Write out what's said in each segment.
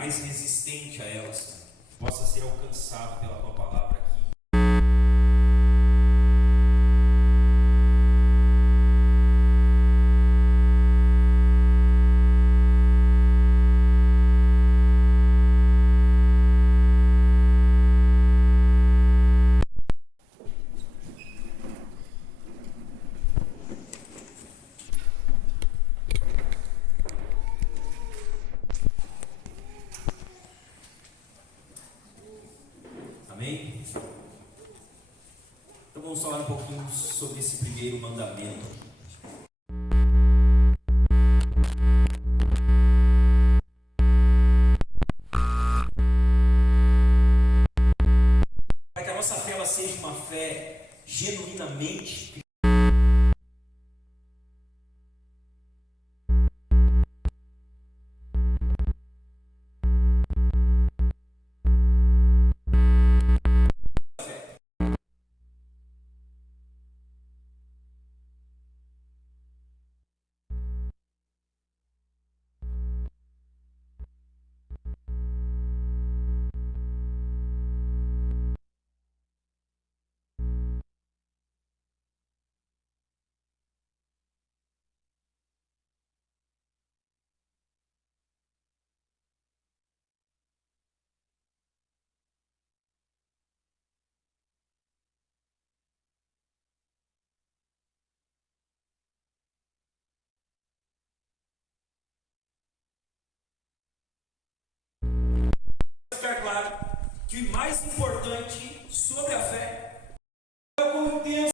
mais resistente a elas, possa ser alcançado pela tua palavra aqui. Amém? Então vamos falar um pouquinho sobre esse primeiro mandamento. Para que a nossa fé ela seja uma fé genuinamente ficar claro que o mais importante sobre a fé é o quão intenso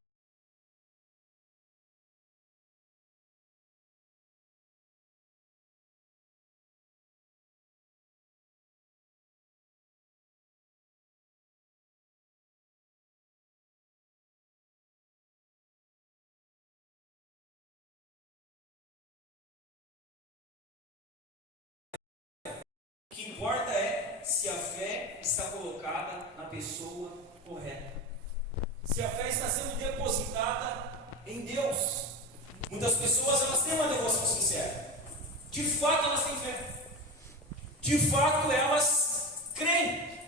o que importa é se a fé está colocada na pessoa correta. Se a fé está sendo depositada em Deus. Muitas pessoas elas têm uma devoção sincera. De fato elas têm fé. De fato elas creem.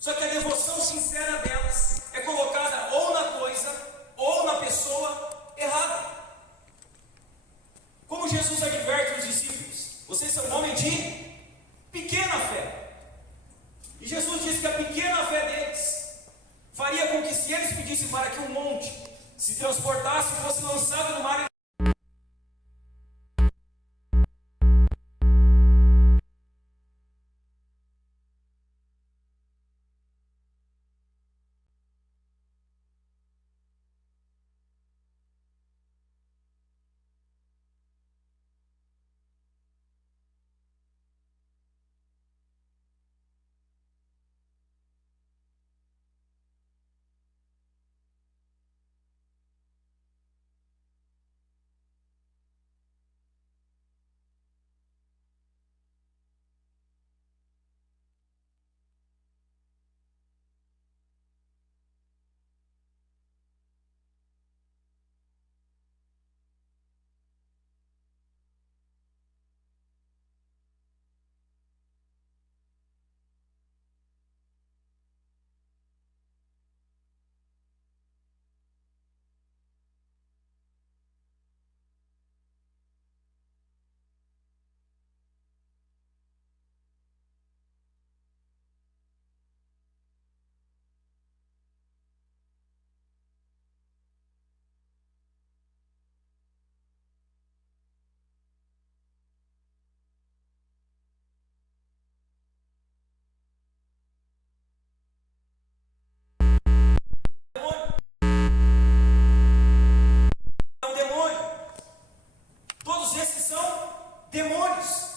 Só que a devoção sincera delas é colocada ou na coisa ou na pessoa errada. Como Jesus adverte os discípulos: vocês são homens de pequena fé. E Jesus disse que a pequena fé deles faria com que, se eles pedissem para que um monte se transportasse e fosse lançado no mar, é um demônio. Todos esses são demônios.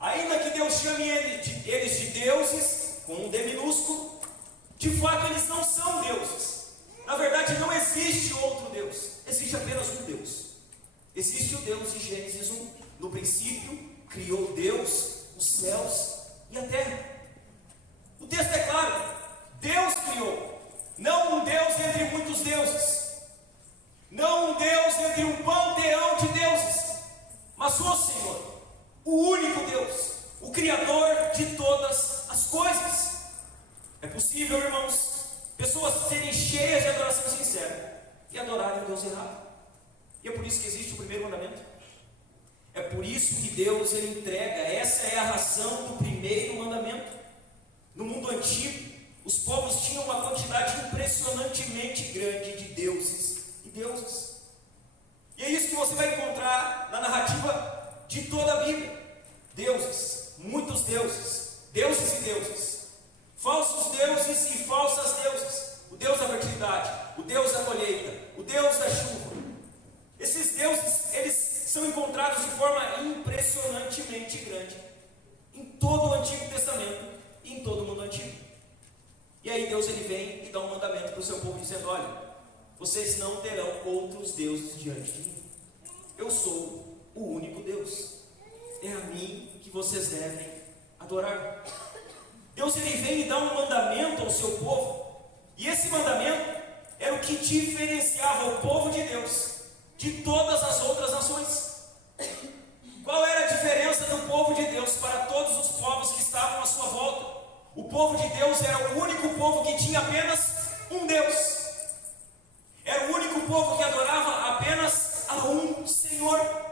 Ainda que Deus chame eles de deuses, com um D minúsculo, de fato eles não são deuses. Na verdade não existe outro Deus. Existe apenas um Deus. Existe o Deus de Gênesis 1. No princípio criou Deus os céus e a terra. O texto é claro. Deus criou. Não um Deus entre muitos deuses. Não um Deus entre um panteão de deuses. Mas o Senhor, o único Deus, o Criador de todas as coisas. É possível, irmãos, pessoas serem cheias de adoração sincera e adorarem o Deus errado. E é por isso que existe o primeiro mandamento. É por isso que Deus ele entrega, essa é a razão do primeiro mandamento. No mundo antigo, os povos tinham uma quantidade impressionantemente grande de deuses e deusas. E é isso que você vai encontrar na narrativa de toda a Bíblia. Deuses, muitos deuses, deuses e deuses, falsos deuses e falsas deusas, o Deus da fertilidade, o Deus da colheita, o Deus da chuva. Esses deuses, eles são encontrados de forma impressionantemente grande em todo o Antigo Testamento e em todo o mundo antigo. E aí Deus ele vem e dá um mandamento para o seu povo dizendo: olha, vocês não terão outros deuses diante de mim. Eu sou o único Deus. É a mim que vocês devem adorar. Deus ele vem e dá um mandamento ao seu povo. E esse mandamento era o que diferenciava o povo de Deus de todas as outras nações. Qual era a diferença do povo de Deus para todos os povos que estavam à sua volta? O povo de Deus era o único povo que tinha apenas um Deus. Era o único povo que adorava apenas a um Senhor.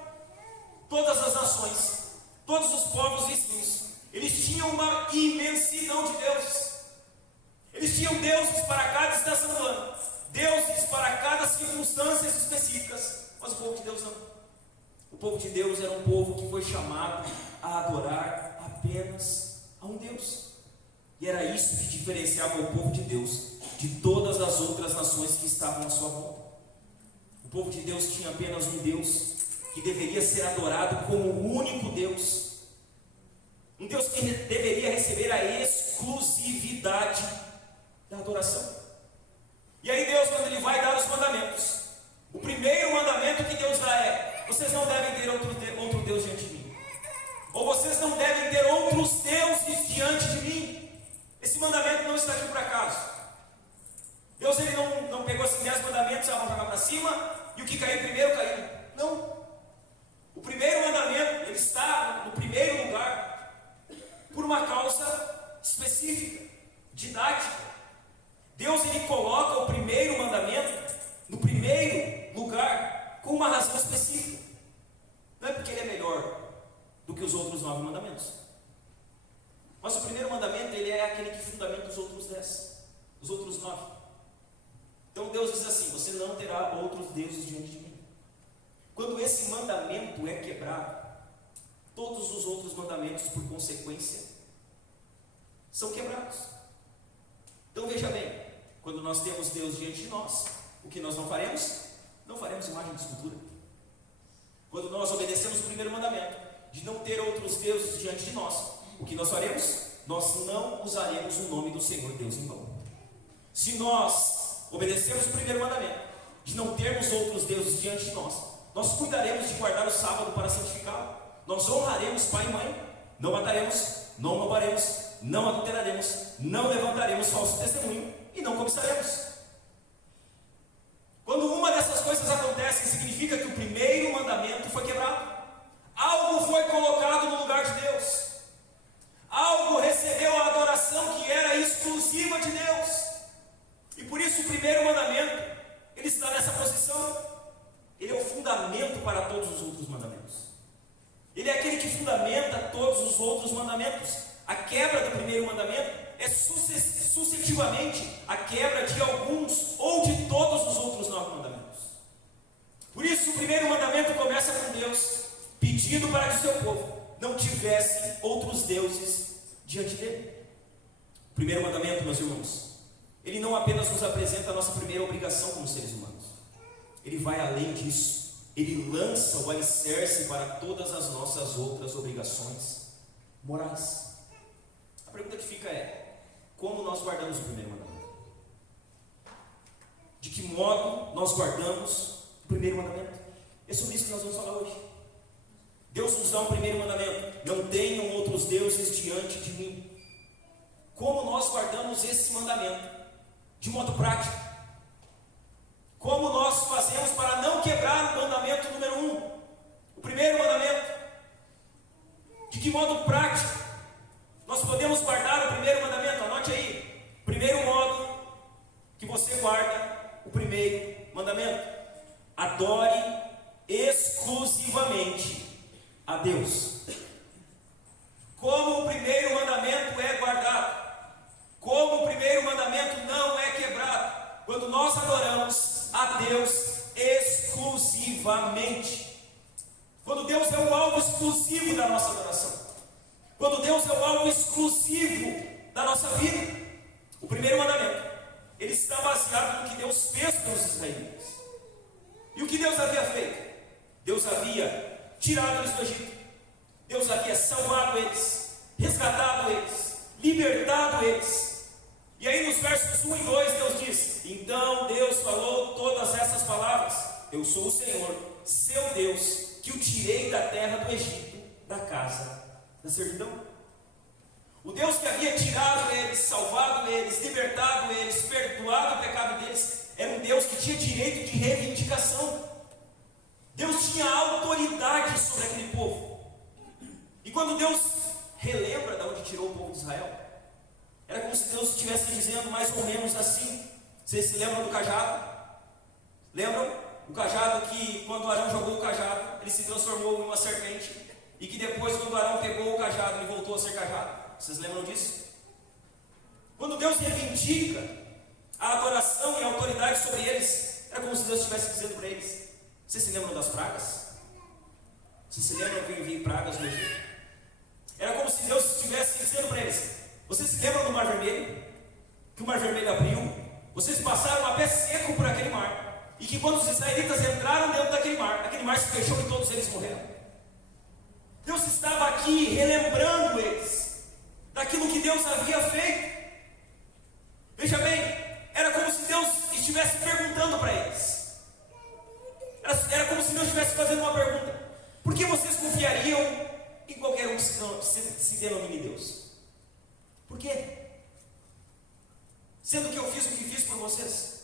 Todas as nações, todos os povos vizinhos, eles tinham uma imensidão de deuses. Eles tinham deuses para cada estação do ano, deuses para cada circunstância específicas. Mas o povo de Deus não. O povo de Deus era um povo que foi chamado a adorar apenas a um Deus. E era isso que diferenciava o povo de Deus de todas as outras nações que estavam à sua volta. O povo de Deus tinha apenas um Deus que deveria ser adorado como o único Deus. Um Deus que deveria receber a exclusividade da adoração. E aí Deus, quando Ele vai dar os mandamentos, o primeiro mandamento que Deus dá é: vocês não devem ter outro Deus diante de mim. Ou vocês não devem ter outros deuses diante de mim. Esse mandamento não está aqui por acaso. Deus ele não pegou assim 10 mandamentos, vamos jogar para cima, e o que caiu primeiro caiu. Não. O primeiro mandamento, ele está no primeiro lugar, por uma causa específica, didática. Deus ele coloca o primeiro mandamento no primeiro lugar, com uma razão específica. Não é porque ele é melhor do que os outros 9 mandamentos. Mas o primeiro mandamento, ele é aquele que fundamenta os outros 10, os outros 9. Então Deus diz assim: você não terá outros deuses diante de mim. Quando esse mandamento é quebrado, todos os outros mandamentos, por consequência, são quebrados. Então veja bem, quando nós temos Deus diante de nós, o que nós não faremos? Não faremos imagem de escultura. Quando nós obedecemos o primeiro mandamento, de não ter outros deuses diante de nós, o que nós faremos? Nós não usaremos o nome do Senhor Deus em vão. Se nós obedecemos o primeiro mandamento, de não termos outros deuses diante de nós, nós cuidaremos de guardar o sábado para santificá-lo. Nós honraremos pai e mãe, não mataremos, não roubaremos, não adulteraremos, não levantaremos falso testemunho e não cobiçaremos. Quando uma dessas coisas acontece, significa que o primeiro mandamento foi quebrado. Algo foi colocado no lugar de Deus. Algo recebeu a adoração que era exclusiva de Deus. E por isso o primeiro mandamento, ele está nessa posição. Ele é o fundamento para todos os outros mandamentos. Ele é aquele que fundamenta todos os outros mandamentos. A quebra do primeiro mandamento é sucessivamente a quebra de alguns ou de todos os outros 9 mandamentos. Por isso o primeiro mandamento começa com Deus pedindo para que o seu povo não tivesse outros deuses diante dele. O primeiro mandamento, meus irmãos, ele não apenas nos apresenta a nossa primeira obrigação como seres humanos. Ele vai além disso. Ele lança o alicerce para todas as nossas outras obrigações morais. A pergunta que fica é: como nós guardamos o primeiro mandamento? De que modo nós guardamos o primeiro mandamento? É sobre isso que nós vamos falar hoje. Deus nos dá um primeiro mandamento: não tenham outros deuses diante de mim. Como nós guardamos esse mandamento de modo prático? Como nós fazemos para não quebrar o mandamento número 1? O primeiro mandamento. De que modo prático podemos guardar o primeiro mandamento, anote aí. Primeiro modo que você guarda o primeiro mandamento: adore exclusivamente a Deus. Como o primeiro mandamento é guardado, como o primeiro mandamento não é quebrado, quando nós adoramos a Deus exclusivamente. Quando Deus é o alvo exclusivo da nossa adoração, quando Deus é o alvo exclusivo da nossa vida. O primeiro mandamento, ele está baseado no que Deus fez pelos israelitas. E o que Deus havia feito? Deus havia tirado eles do Egito, Deus havia salvado eles, resgatado eles, libertado eles. E aí nos versos 1 e 2 Deus diz: então Deus falou todas essas palavras: eu sou o Senhor, seu Deus, que o tirei da terra do Egito, da casa da servidão. O Deus que havia tirado eles, salvado eles, libertado eles, perdoado o pecado deles, era um Deus que tinha direito de reivindicação. Deus tinha autoridade sobre aquele povo. E quando Deus relembra de onde tirou o povo de Israel, era como se Deus estivesse dizendo mais ou menos assim. Vocês se lembram do cajado? Lembram? O cajado que, quando Arão jogou o cajado, ele se transformou em uma serpente. E que depois, quando Arão pegou o cajado, ele voltou a ser cajado. Vocês lembram disso? Quando Deus reivindica a adoração e a autoridade sobre eles, era como se Deus estivesse dizendo para eles: vocês se lembram das pragas? Vocês se lembram que eu enviei pragas no Egito? Era como se Deus estivesse dizendo para eles: vocês se lembram do Mar Vermelho? Que o Mar Vermelho abriu, vocês passaram a pé seco por aquele mar, e que quando os israelitas entraram dentro daquele mar se fechou e todos eles morreram. Deus estava aqui relembrando eles daquilo que Deus havia feito. Veja bem, era como se Deus estivesse perguntando para eles. Era como se Deus estivesse fazendo uma pergunta: por que vocês confiariam em qualquer um que se denomine Deus? Por quê? Sendo que eu fiz o que fiz por vocês,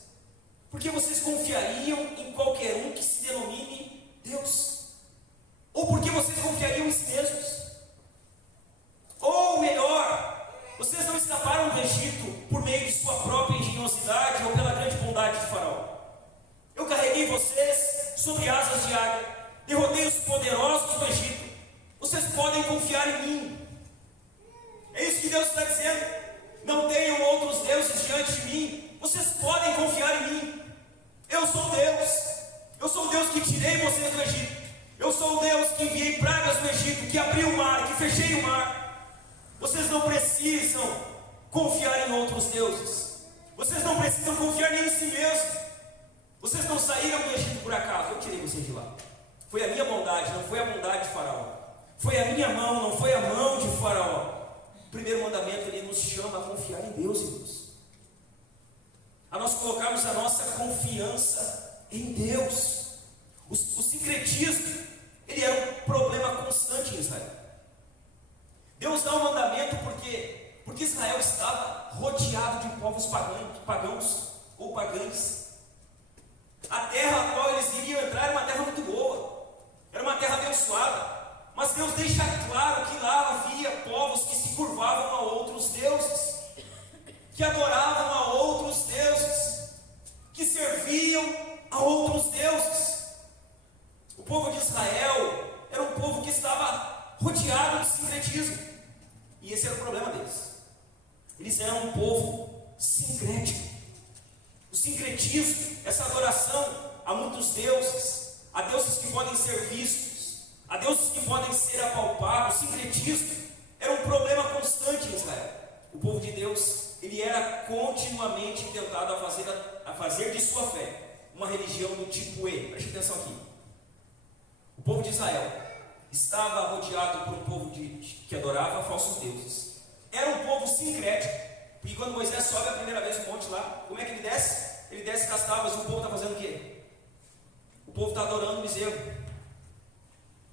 por que vocês confiariam em qualquer um que se denomine Deus? Ou por que vocês confiariam em si mesmos? Ou melhor, vocês não escaparam do Egito por meio de sua própria engenhosidade ou pela grande bondade de Faraó. Eu carreguei vocês sobre asas de águia, derrotei os poderosos do Egito. Vocês podem confiar em mim. É isso que Deus está dizendo: não tenham outros deuses diante de mim. Vocês podem confiar em mim. Eu sou Deus. Eu sou o Deus que tirei vocês do Egito. Eu sou o Deus que enviei pragas no Egito, que abriu o mar, que fechei o mar. Vocês não precisam confiar em outros deuses. Vocês não precisam confiar nem em si mesmos. Vocês não saíram do Egito por acaso. Eu tirei vocês de lá. Foi a minha bondade, não foi a bondade de Faraó. Foi a minha mão, não foi a mão de Faraó. O primeiro mandamento, ele nos chama a confiar em Deus, irmãos. A nós colocarmos a nossa confiança em Deus. O sincretismo, ele era um problema constante em Israel. Deus dá um mandamento porque Israel estava rodeado de povos pagãos ou pagães. A terra a qual eles iriam entrar era uma terra muito boa, era uma terra abençoada. Mas Deus deixa claro que lá havia povos que se curvavam a outros deuses, que adoravam a outros deuses, que serviam a outros deuses. O povo de Israel era um povo que estava rodeado de sincretismo. E esse era o problema deles. Eles eram um povo sincrético. O sincretismo, essa adoração a muitos deuses, a deuses que podem ser vistos, a deuses que podem ser apalpados, o sincretismo era um problema constante em Israel. O povo de Deus, ele era continuamente tentado a fazer de sua fé uma religião do tipo E. Preste atenção aqui. O povo de Israel estava rodeado por um povo que adorava falsos deuses. Era um povo sincrético, porque quando Moisés sobe a primeira vez no monte lá, como é que ele desce? Ele desce com as tábuas e o povo está fazendo o quê? O povo está adorando o bezerro.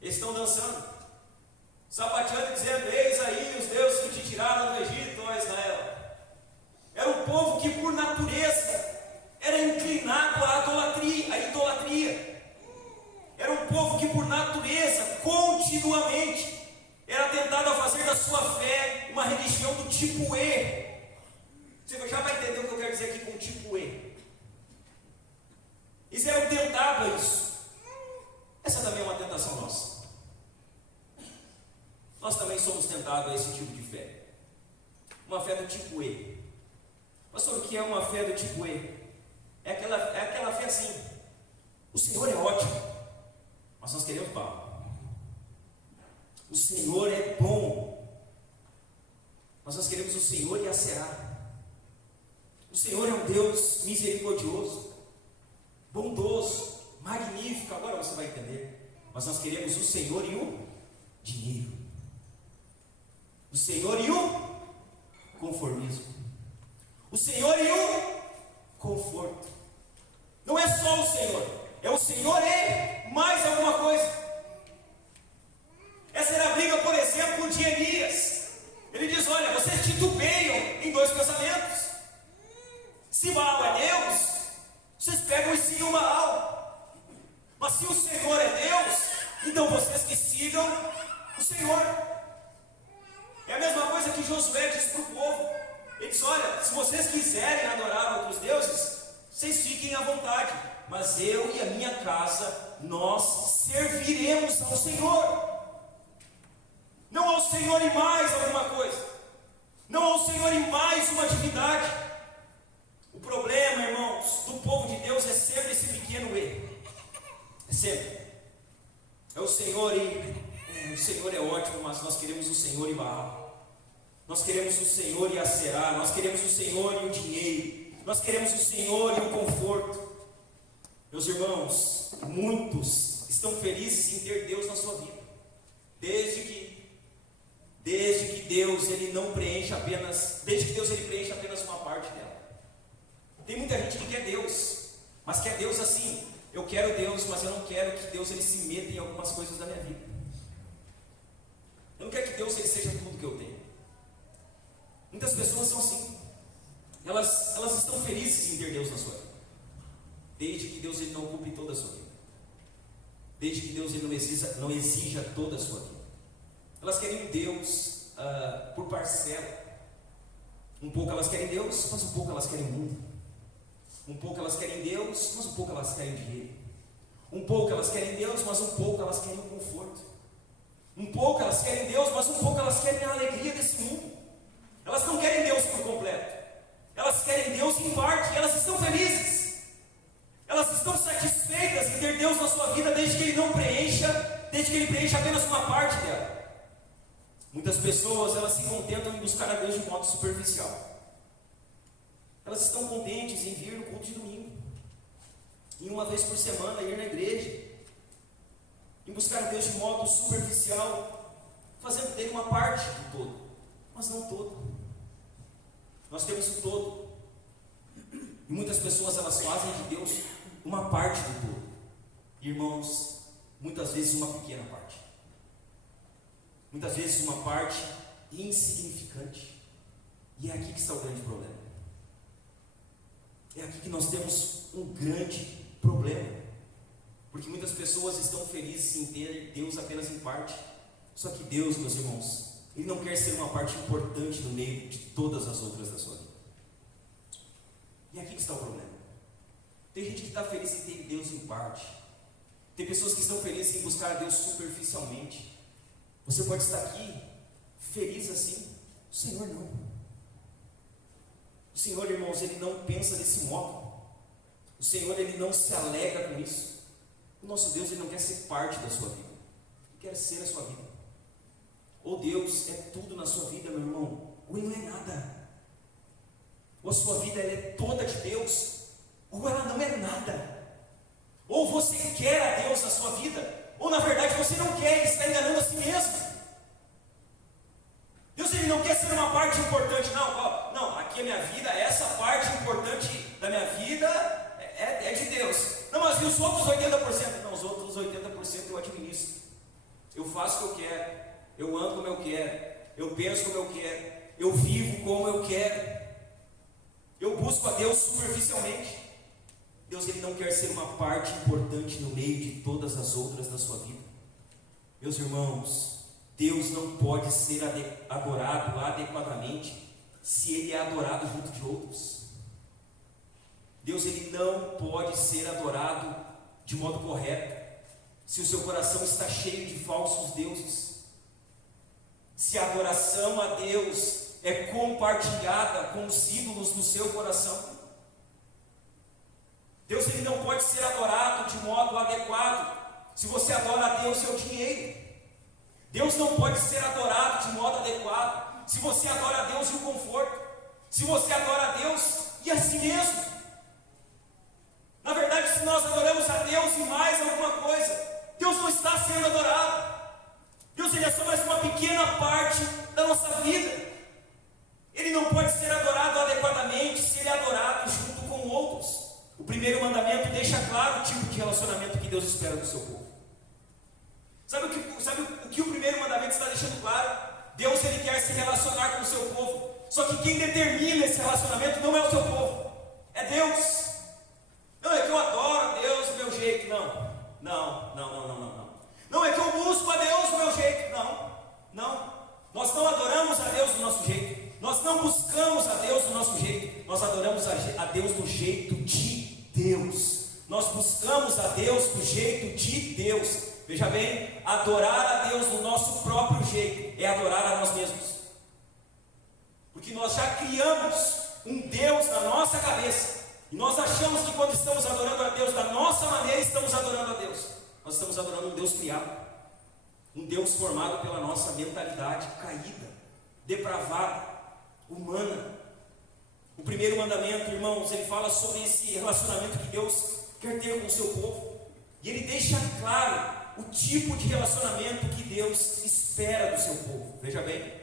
Eles estão dançando, sapateando e dizendo: eis aí os deuses que te tiraram do Egito, ó Israel. Era um povo que por natureza era inclinado à idolatria. Era um povo que por natureza, continuamente, era tentado a fazer da sua fé uma religião religião do tipo E. Você já vai entender o que eu quero dizer aqui com tipo E. Eles eram tentados a isso. Essa também é uma tentação nossa. Nós também somos tentados a esse tipo de fé. Uma fé do tipo E. Pastor, o que é uma fé do tipo E? É aquela fé assim: o Senhor é ótimo, mas nós queremos Baal. O Senhor é bom, mas nós queremos o Senhor e a Será. O Senhor é um Deus misericordioso, bondoso, magnífico. Agora você vai entender. Mas nós queremos o Senhor e o dinheiro. O Senhor e o conformismo. O Senhor e o conforto. Não é só o Senhor, é o Senhor e mais alguma coisa. Essa era a briga, por exemplo, de Elias. Ele diz: olha, vocês titubeiam em 2 casamentos. Se Baal é Deus, vocês pegam e sigam Baal. Mas se o Senhor é Deus, então vocês que sigam o Senhor. É a mesma coisa que Josué disse para o povo. Ele diz: olha, se vocês quiserem adorar outros deuses, vocês fiquem à vontade, mas eu e a minha casa, nós serviremos ao Senhor. Não ao Senhor e mais alguma coisa, não ao Senhor e mais uma divindade. O problema, irmãos, do povo de Deus é sempre esse pequeno E. É sempre. É o Senhor e o Senhor é ótimo, mas nós queremos o Senhor e Baal. Nós queremos o Senhor e a Será. Nós queremos o Senhor e o dinheiro. Nós queremos o Senhor e o conforto. Meus irmãos, muitos estão felizes em ter Deus na sua vida, desde que Deus ele não preencha apenas, desde que Deus ele preenche apenas uma parte dela. Tem muita gente que quer Deus, mas quer Deus assim: eu quero Deus, mas eu não quero que Deus ele se meta em algumas coisas da minha vida. Eu não quero que Deus ele seja tudo que eu tenho. Muitas pessoas são assim. Elas estão felizes em ter Deus na sua vida, desde que Deus ele não ocupe toda a sua vida, desde que Deus ele não exija toda a sua vida. Elas querem Deus por parcela. Um pouco elas querem Deus, mas um pouco elas querem o mundo. Um pouco elas querem Deus, mas um pouco elas querem dinheiro. Um pouco elas querem Deus, mas um pouco elas querem o conforto. Um pouco elas querem Deus, mas um pouco elas querem a alegria desse mundo. Elas não querem Deus por completo. Elas querem Deus em parte, e elas estão felizes. Elas estão satisfeitas em ter Deus na sua vida, desde que Ele preencha apenas uma parte dela. Muitas pessoas, elas se contentam em buscar a Deus de modo superficial. Elas estão contentes em vir no culto de domingo, em uma vez por semana ir na igreja, em buscar a Deus de modo superficial, fazendo dele uma parte do todo, mas não todo. Nós temos o todo. E muitas pessoas, elas fazem de Deus uma parte do todo. Irmãos, muitas vezes uma pequena parte. Muitas vezes uma parte insignificante. E é aqui que está o grande problema. É aqui que nós temos um grande problema. Porque muitas pessoas estão felizes em ter Deus apenas em parte. Só que Deus, meus irmãos, Ele não quer ser uma parte importante no meio de todas as outras da sua vida. E aqui que está o problema. Tem gente que está feliz em ter Deus em parte. Tem pessoas que estão felizes em buscar a Deus superficialmente. Você pode estar aqui feliz assim, o Senhor não. O Senhor, irmãos, Ele não pensa desse modo. O Senhor, Ele não se alegra com isso. O nosso Deus, Ele não quer ser parte da sua vida. Ele quer ser a sua vida. Ou Deus é tudo na sua vida, meu irmão, ou Ele não é nada. Ou a sua vida ela é toda de Deus, ou ela não é nada. Ou você quer a Deus na sua vida, ou na verdade você não quer, e está enganando a si mesmo. Deus ele não quer ser uma parte importante, não, aqui a minha vida, essa parte importante da minha vida é de Deus. Não, mas e os outros 80%? Não, os outros 80% eu administro. Eu faço o que eu quero, eu ando como eu quero, eu penso como eu quero, eu vivo como eu quero. Eu busco a Deus superficialmente. Deus ele não quer ser uma parte importante no meio de todas as outras da sua vida. Meus irmãos, Deus não pode ser adorado adequadamente se Ele é adorado junto de outros. Deus, Ele não pode ser adorado de modo correto se o seu coração está cheio de falsos deuses. Se a adoração a Deus é compartilhada com os ídolos do seu coração. Deus, Ele não pode ser adorado de modo adequado se você adora a Deus e ao dinheiro. Deus não pode ser adorado de modo adequado se você adora a Deus e o conforto, se você adora a Deus e a si mesmo. Na verdade, se nós adoramos a Deus e mais alguma coisa, Deus não está sendo adorado. Deus, Ele é só mais uma pequena parte da nossa vida. Ele não pode ser adorado adequadamente se Ele é adorado junto com outros. O primeiro mandamento deixa claro o tipo de relacionamento que Deus espera do seu povo. Sabe o que o primeiro mandamento está deixando claro? Deus, Ele quer se relacionar com o seu povo. Só que quem determina esse relacionamento não é o seu povo, é Deus. Não é que eu adoro a Deus do meu jeito, não. Não é que eu busco a Deus do meu jeito, não. Nós não adoramos a Deus do nosso jeito. Nós não buscamos a Deus do nosso jeito. Nós adoramos a Deus do jeito de Deus. Nós buscamos a Deus do jeito de Deus. Veja bem, adorar a Deus do nosso próprio jeito é adorar a nós mesmos. Porque nós já criamos um Deus na nossa cabeça. E nós achamos que quando estamos adorando a Deus da nossa maneira, estamos adorando a Deus. Nós estamos adorando um Deus criado. Um Deus formado pela nossa mentalidade caída, depravada, humana. O primeiro mandamento, irmãos, ele fala sobre esse relacionamento que Deus quer ter com o seu povo. E ele deixa claro o tipo de relacionamento que Deus espera do seu povo. Veja bem,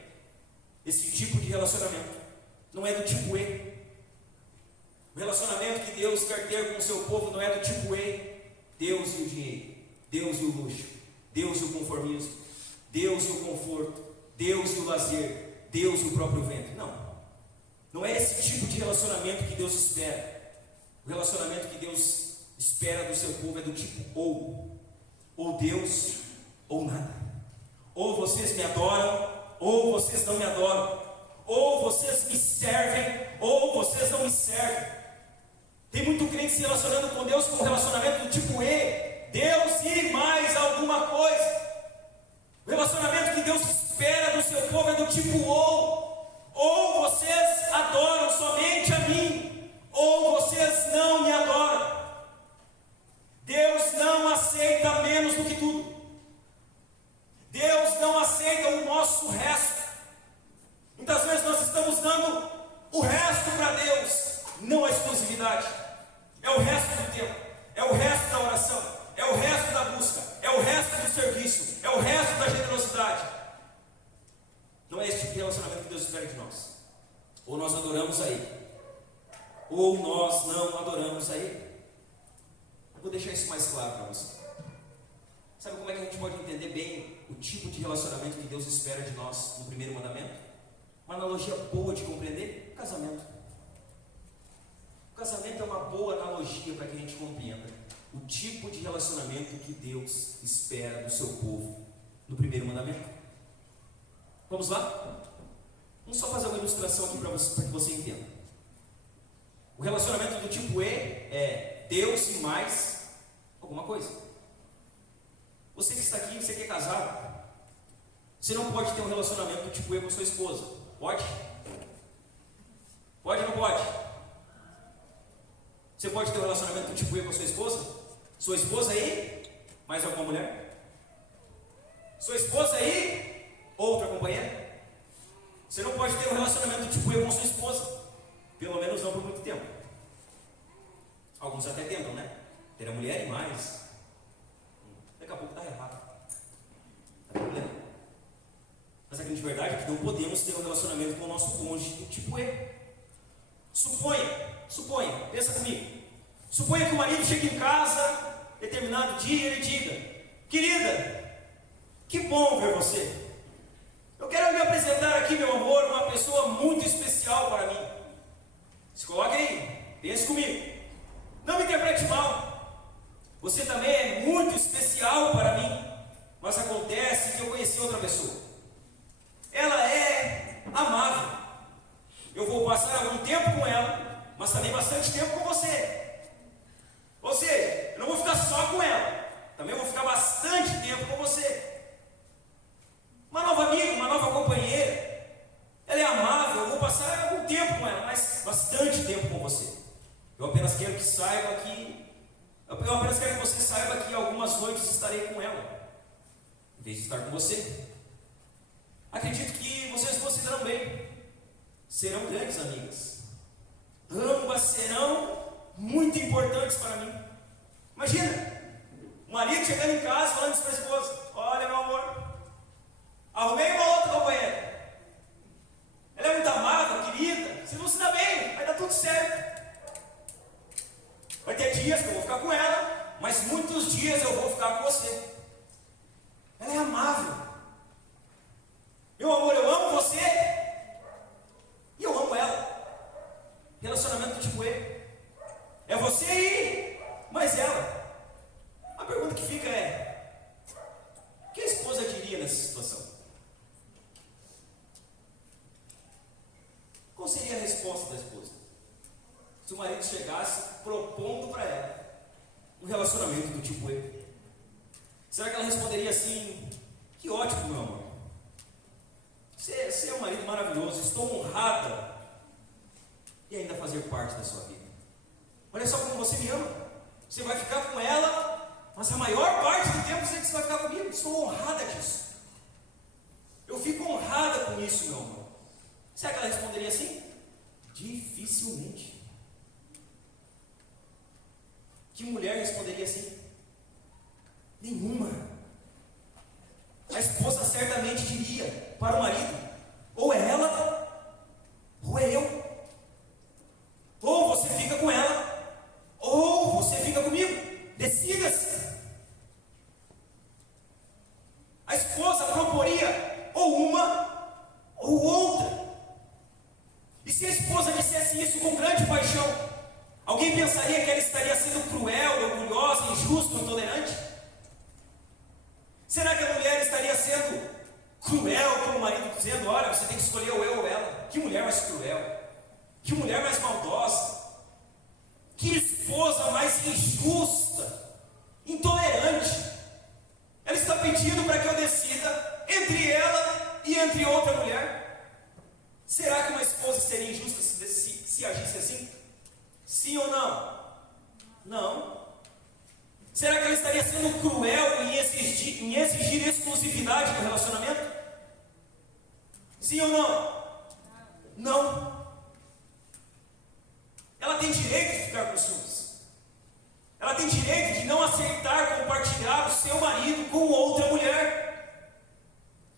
esse tipo de relacionamento não é do tipo E. O relacionamento que Deus quer ter com o seu povo não é do tipo E. Deus e o dinheiro, Deus e o luxo, Deus e o conformismo, Deus e o conforto, Deus e o lazer, Deus e o próprio ventre. Não é esse tipo de relacionamento que Deus espera. O relacionamento que Deus espera do seu povo é do tipo ou Deus ou nada. Ou vocês me adoram, ou vocês não me adoram. Ou vocês me servem, ou vocês não me servem. Tem muito crente se relacionando com Deus com um relacionamento do tipo E, Deus e mais alguma coisa. O relacionamento que Deus espera do seu povo é do tipo ou vocês adoram somente a mim, ou vocês não me adoram. Deus não aceita menos do que tudo. Deus não aceita o nosso resto. Muitas vezes nós estamos dando o resto para Deus, não a exclusividade. É o resto do tempo, é o resto da oração, é o resto da busca, é o resto do serviço, é o resto da generosidade. Não é esse tipo de relacionamento que Deus espera de nós. Ou nós adoramos a Ele, ou nós não adoramos a Ele. Eu vou deixar isso mais claro para você. Sabe como é que a gente pode entender bem o tipo de relacionamento que Deus espera de nós no primeiro mandamento? Uma analogia boa de compreender: o casamento. O casamento é uma boa analogia para que a gente compreenda o tipo de relacionamento que Deus espera do seu povo no primeiro mandamento. Vamos lá? Vamos só fazer uma ilustração aqui para que você entenda. O relacionamento do tipo E é Deus e mais alguma coisa. Você que está aqui, você que é casado, você não pode ter um relacionamento do tipo E com sua esposa. Pode? Pode ou não pode? Você pode ter um relacionamento do tipo E com sua esposa? Sua esposa aí, mais alguma mulher? Sua esposa aí, outra companheira? Você não pode ter um relacionamento do tipo E com sua esposa. Pelo menos não por muito tempo. Alguns até tentam, né? Ter a mulher e mais. Daqui a pouco está errado. Não tem problema. Mas a grande verdade é que não podemos ter um relacionamento com o nosso cônjuge do tipo E. Suponha, pensa comigo. Suponha que o marido chegue em casa, determinado dia, ele diga: querida, que bom ver você. Eu quero me apresentar aqui, meu amor, uma pessoa muito especial para mim. Se coloque aí, pense comigo. Não me interprete mal. Você também é muito especial para mim. Mas acontece que eu conheci outra pessoa. estar com você. Acredito que vocês duas se darão bem. Serão grandes amigas. Ambas serão muito importantes para mim. Imagina, o marido chegando em casa falando isso para a esposa: olha, meu amor, arrumei uma outra companheira. Ela é muito amável, querida. Vocês vão se dar bem, vai dar tudo certo. Vai ter dias que eu vou ficar com ela, mas muitos dias eu vou ficar com você. Ela é amável. Meu amor, eu amo você e eu amo ela. Relacionamento do tipo E. É você e mais ela. A pergunta que fica é: o que a esposa diria nessa situação? Qual seria a resposta da esposa se o marido chegasse propondo para ela um relacionamento do tipo E? Será que ela responderia assim: que ótimo, meu amor, você é um marido maravilhoso, estou honrada e ainda fazer parte da sua vida. Olha só como você me ama. Você vai ficar com ela, mas a maior parte do tempo você vai ficar comigo. Estou honrada disso. Eu fico honrada com isso, meu amor. Será que ela responderia assim? Dificilmente. Que mulher responderia assim? Nenhuma. A esposa certamente diria para o marido: ou é ela, ou é eu. Ou você fica com ela, ou você fica comigo. Decida-se. A esposa proporia ou uma ou outra. E se a esposa dissesse isso com grande paixão, alguém pensaria que ela estaria sendo cruel, orgulhosa, injusta, intolerante? Será que a mulher estaria sendo cruel com o marido, dizendo: olha, você tem que escolher ou eu ou ela? Que mulher mais cruel, que mulher mais maldosa, que esposa mais injusta, intolerante. Ela está pedindo para que eu decida entre ela e entre outra mulher. Será que uma esposa seria injusta se agisse assim? Sim ou não? Não. Será que ela estaria sendo cruel em exigir exclusividade no relacionamento? Sim ou não? Não. Ela tem direito de ficar com ciúmes. Ela tem direito de não aceitar compartilhar o seu marido com outra mulher.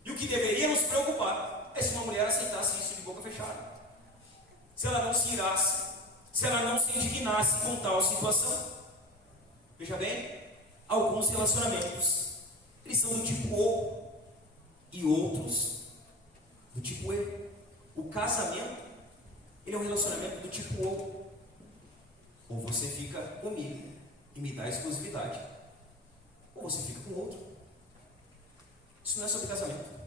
E o que deveria nos preocupar é se uma mulher aceitasse isso de boca fechada. Se ela não se irasse, se ela não se indignasse com tal situação. Veja bem, alguns relacionamentos, eles são do tipo O e outros do tipo E. O casamento, ele é um relacionamento do tipo O. Ou você fica comigo e me dá exclusividade, ou você fica com outro. Isso não é sobre casamento.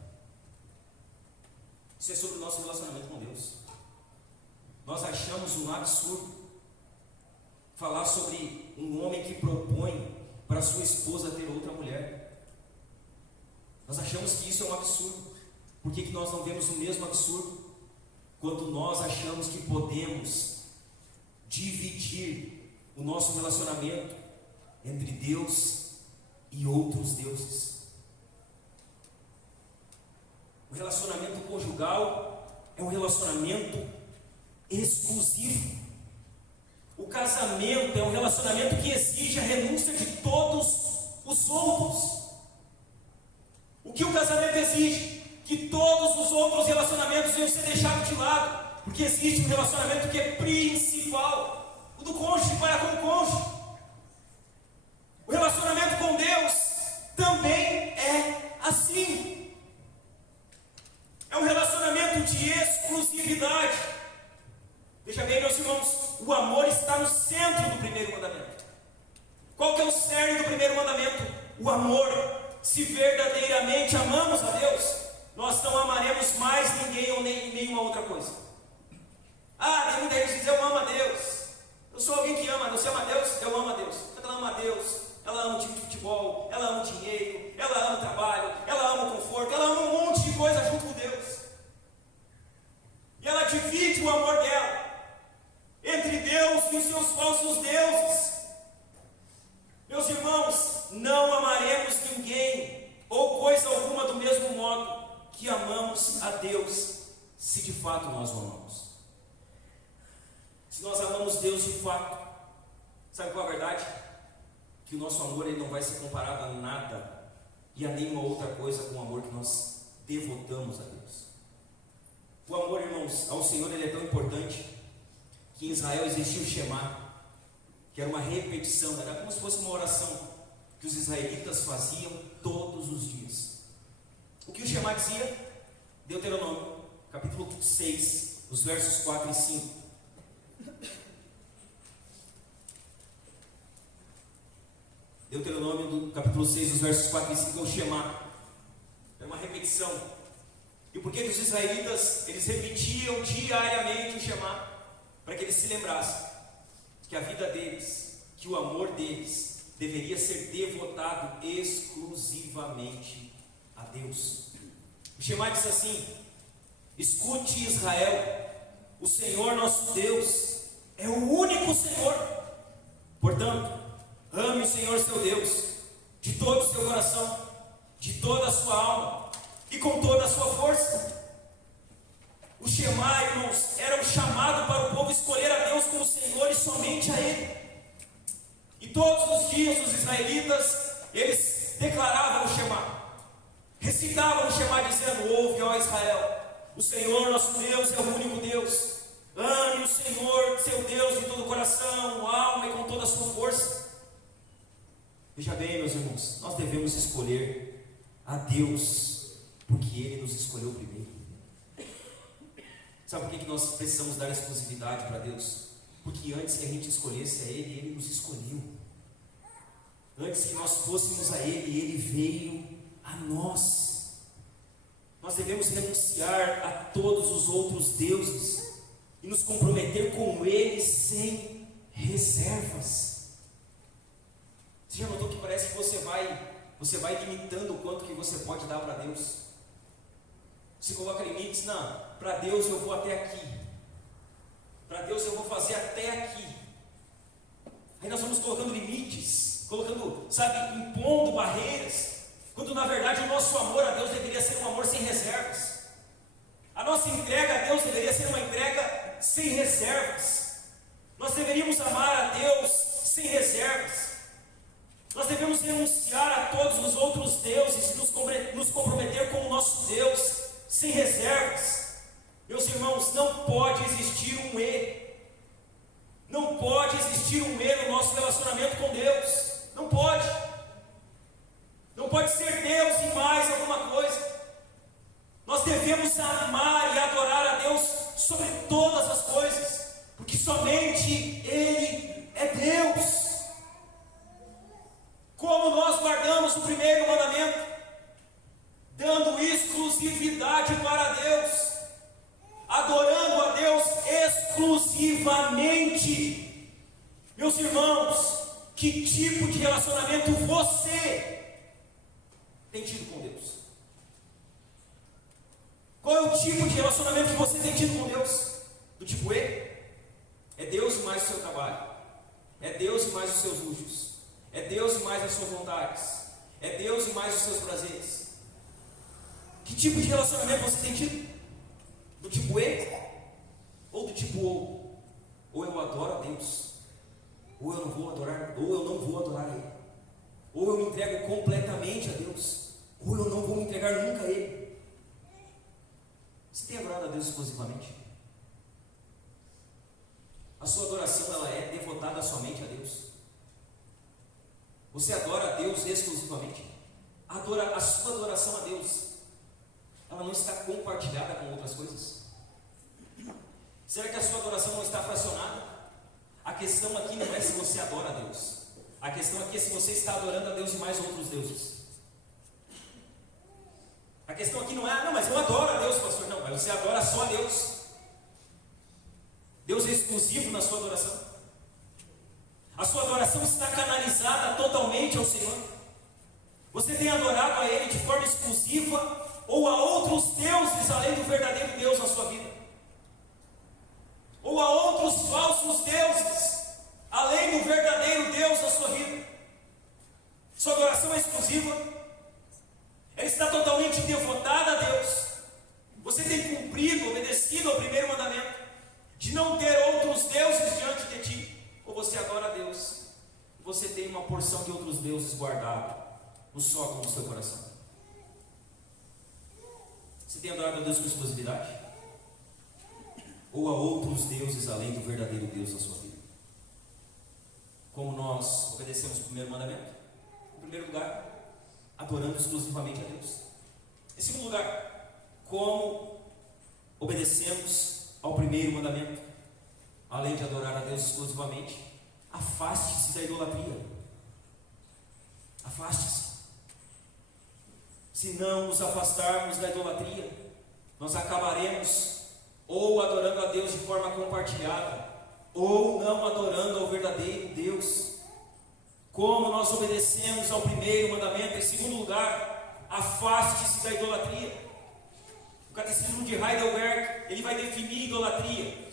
Isso é sobre o nosso relacionamento com Deus. Nós achamos um absurdo falar sobre um homem que propõe para sua esposa ter outra mulher. Nós achamos que isso é um absurdo. Por que nós não vemos o mesmo absurdo quando nós achamos que podemos dividir o nosso relacionamento entre Deus e outros deuses? O relacionamento conjugal é um relacionamento exclusivo. O casamento é um relacionamento que exige a renúncia de todos os outros. O que o casamento exige? Que todos os outros relacionamentos venham ser deixados de lado, porque existe um relacionamento que é principal, o do cônjuge para com o cônjuge. O relacionamento com Deus também é assim. É um relacionamento de exclusividade. Veja bem, meus irmãos, o amor está no centro do primeiro mandamento. Qual que é o cerne do primeiro mandamento? O amor. Se verdadeiramente amamos a Deus, nós não amaremos mais ninguém ou nenhuma outra coisa. Tem muita gente que diz: eu amo a Deus. Eu sou alguém que ama. Você ama a Deus? Eu amo a Deus. Ela ama a Deus. Ela ama o time de futebol. Ela ama o dinheiro. Ela ama o trabalho. Ela ama o conforto. Ela ama um monte de coisa junto com Deus. E ela divide o amor dela entre Deus e os seus falsos deuses. Meus irmãos, não amaremos ninguém ou coisa alguma que amamos a Deus se de fato nós o amamos? Se nós amamos Deus de fato, sabe qual é a verdade? Que o nosso amor ele não vai ser comparado a nada e a nenhuma outra coisa com o amor que nós devotamos a Deus. O amor, irmãos, ao Senhor ele é tão importante que em Israel existia o Shema, que era uma repetição, era como se fosse uma oração que os israelitas faziam todos os dias. O que o Shema dizia? Deuteronômio, capítulo 6, os versos 4 e 5. Deuteronômio do capítulo 6, os versos 4 e 5 é o Shema. É uma repetição. E por que os israelitas, eles repetiam diariamente o Shema? Para que eles se lembrassem que a vida deles, que o amor deles deveria ser devotado exclusivamente a Deus. O Shema diz assim: escute, Israel, o Senhor nosso Deus é o único Senhor. Portanto, ame o Senhor seu Deus de todo o seu coração, de toda a sua alma e com toda a sua força. O Shema, irmãos, era um chamado para o povo escolher a Deus como Senhor e somente a Ele. E todos os dias os israelitas, eles declaravam o Shema, recitavam o Shema dizendo: ouve, ó Israel, o Senhor nosso Deus é o único Deus. Ame o Senhor seu Deus de todo o coração, alma e com toda a sua força. Veja bem, meus irmãos, nós devemos escolher a Deus porque Ele nos escolheu primeiro. Sabe por que nós precisamos dar exclusividade para Deus? Porque antes que a gente escolhesse a Ele, Ele nos escolheu. Antes que nós fôssemos a Ele, Ele veio a nós. Nós devemos renunciar a todos os outros deuses e nos comprometer com Ele sem reservas. Você já notou que parece que você vai limitando o quanto que você pode dar para Deus? Você coloca limites. Não, para Deus eu vou até aqui, para Deus eu vou fazer até aqui. Aí nós vamos colocando limites, impondo barreiras, quando na verdade o nosso amor a Deus deveria ser um amor sem reservas. A nossa entrega a Deus deveria ser uma entrega sem reservas. Nós deveríamos amar a Deus sem reservas. Nós devemos renunciar a todos os outros deuses e nos comprometer com o nosso Deus sem reservas. Meus irmãos, não pode existir um E. Não pode existir um E no nosso relacionamento com Deus. Não pode. Não pode ser Deus e mais alguma coisa. Nós devemos amar e adorar a Deus sobre todas as coisas, porque somente Ele é Deus. Como nós guardamos o primeiro mandamento, dando exclusividade para Deus, adorando a Deus exclusivamente. Meus irmãos, que tipo de relacionamento você tem tido com Deus? Qual é o tipo de relacionamento que você tem tido com Deus? Do tipo E? É Deus e mais o seu trabalho, é Deus e mais os seus luxos, é Deus e mais as suas vontades, é Deus e mais os seus prazeres. Que tipo de relacionamento você tem tido? Do tipo E? Ou do tipo ou? Ou eu adoro a Deus, ou eu não vou adorar, ou eu não vou adorar a Ele. Ou eu me entrego completamente a Deus, ou eu não vou me entregar nunca a Ele. Você tem adorado a Deus exclusivamente? A sua adoração ela é devotada somente a Deus? Você adora a Deus exclusivamente? A sua adoração a Deus, ela não está compartilhada com outras coisas? Será que a sua adoração não está fracionada? A questão aqui não é se você adora a Deus. A questão aqui é se você está adorando a Deus e mais outros deuses. A questão aqui não é, não, mas eu adoro a Deus, pastor. Não, mas você adora só a Deus. Deus é exclusivo na sua adoração. A sua adoração está canalizada totalmente ao Senhor. Você tem adorado a Ele de forma exclusiva ou a outros deuses além do verdadeiro Deus na sua vida? Ou a outros falsos deuses além do verdadeiro Deus na sua vida? Sua adoração é exclusiva? Ela está totalmente devotada a Deus? Jesus guardado no sótão do seu coração? Você tem adorado a Deus com exclusividade? Ou a outros deuses além do verdadeiro Deus na sua vida? Como nós obedecemos o primeiro mandamento? Em primeiro lugar, adorando exclusivamente a Deus. Em segundo lugar, como obedecemos ao primeiro mandamento? Além de adorar a Deus exclusivamente, afaste-se da idolatria. Afaste-se. Se não nos afastarmos da idolatria, nós acabaremos ou adorando a Deus de forma compartilhada, ou não adorando ao verdadeiro Deus. Como nós obedecemos ao primeiro mandamento? Em segundo lugar, afaste-se da idolatria. O Catecismo de Heidelberg, ele vai definir idolatria.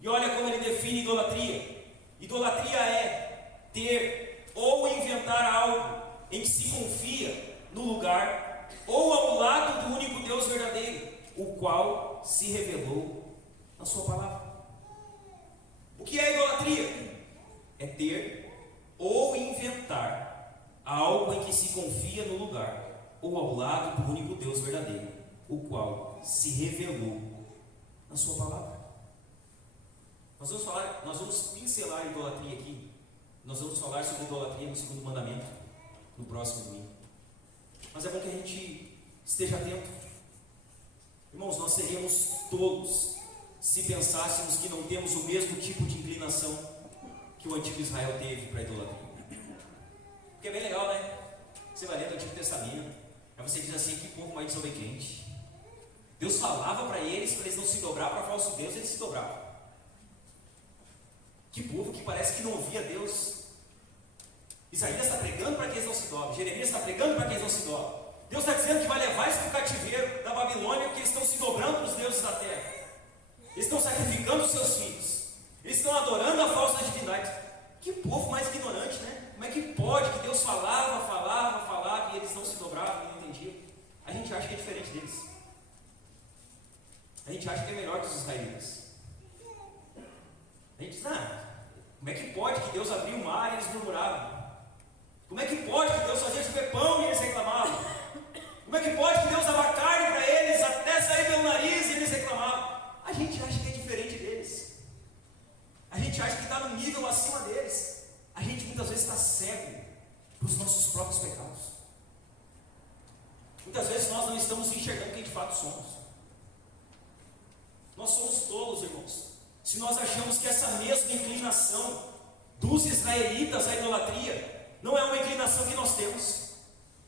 E olha como ele define idolatria. Idolatria é ter ou inventar algo em que se confia no lugar ou ao lado do único Deus verdadeiro, o qual se revelou na sua palavra. O que é idolatria? É ter ou inventar algo em que se confia no lugar ou ao lado do único Deus verdadeiro, o qual se revelou na sua palavra. Nós vamos pincelar a idolatria aqui. Nós vamos falar sobre idolatria no segundo mandamento no próximo domingo. Mas é bom que a gente esteja atento. Irmãos, nós seríamos tolos se pensássemos que não temos o mesmo tipo de inclinação que o antigo Israel teve para a idolatria. Porque é bem legal, né? Você vai ler o Antigo Testamento, aí você diz assim: que povo mais desobediente. Deus falava para eles não se dobrar para falso Deus, eles se dobravam. Que povo que parece que não ouvia Deus. Isaías está pregando para que eles não se dobrem, Jeremias está pregando para que eles não se dobrem. Deus está dizendo que vai levar eles para o cativeiro da Babilônia, porque eles estão se dobrando para os deuses da terra. Eles estão sacrificando os seus filhos. Eles estão adorando a falsa divindade. Que povo mais ignorante, né? Como é que pode que Deus falava e eles não se dobravam e não entendiam? A gente acha que é diferente deles. A gente acha que é melhor que os israelitas. A gente diz: como é que pode que Deus abriu o mar e eles murmuravam? Como é que pode que Deus fazia chover pão e eles reclamavam? Como é que pode que Deus dava carne para eles até sair pelo nariz e eles reclamavam? A gente acha que é diferente deles. A gente acha que está no nível acima deles. A gente muitas vezes está cego para os nossos próprios pecados. Muitas vezes nós não estamos enxergando quem de fato somos. Nós somos tolos, irmãos, se nós achamos que essa mesma inclinação dos israelitas à idolatria não é uma inclinação que nós temos.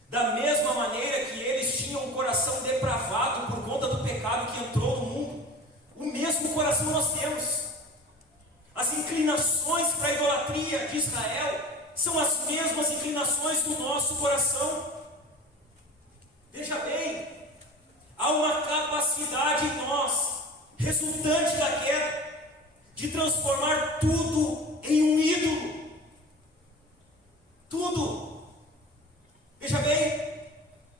Da mesma maneira que eles tinham um coração depravado por conta do pecado que entrou no mundo, o mesmo coração nós temos. As inclinações para a idolatria de Israel são as mesmas inclinações do nosso coração. Veja bem, há uma capacidade em nós, resultante da queda, de transformar tudo em um ídolo. Tudo. Veja bem,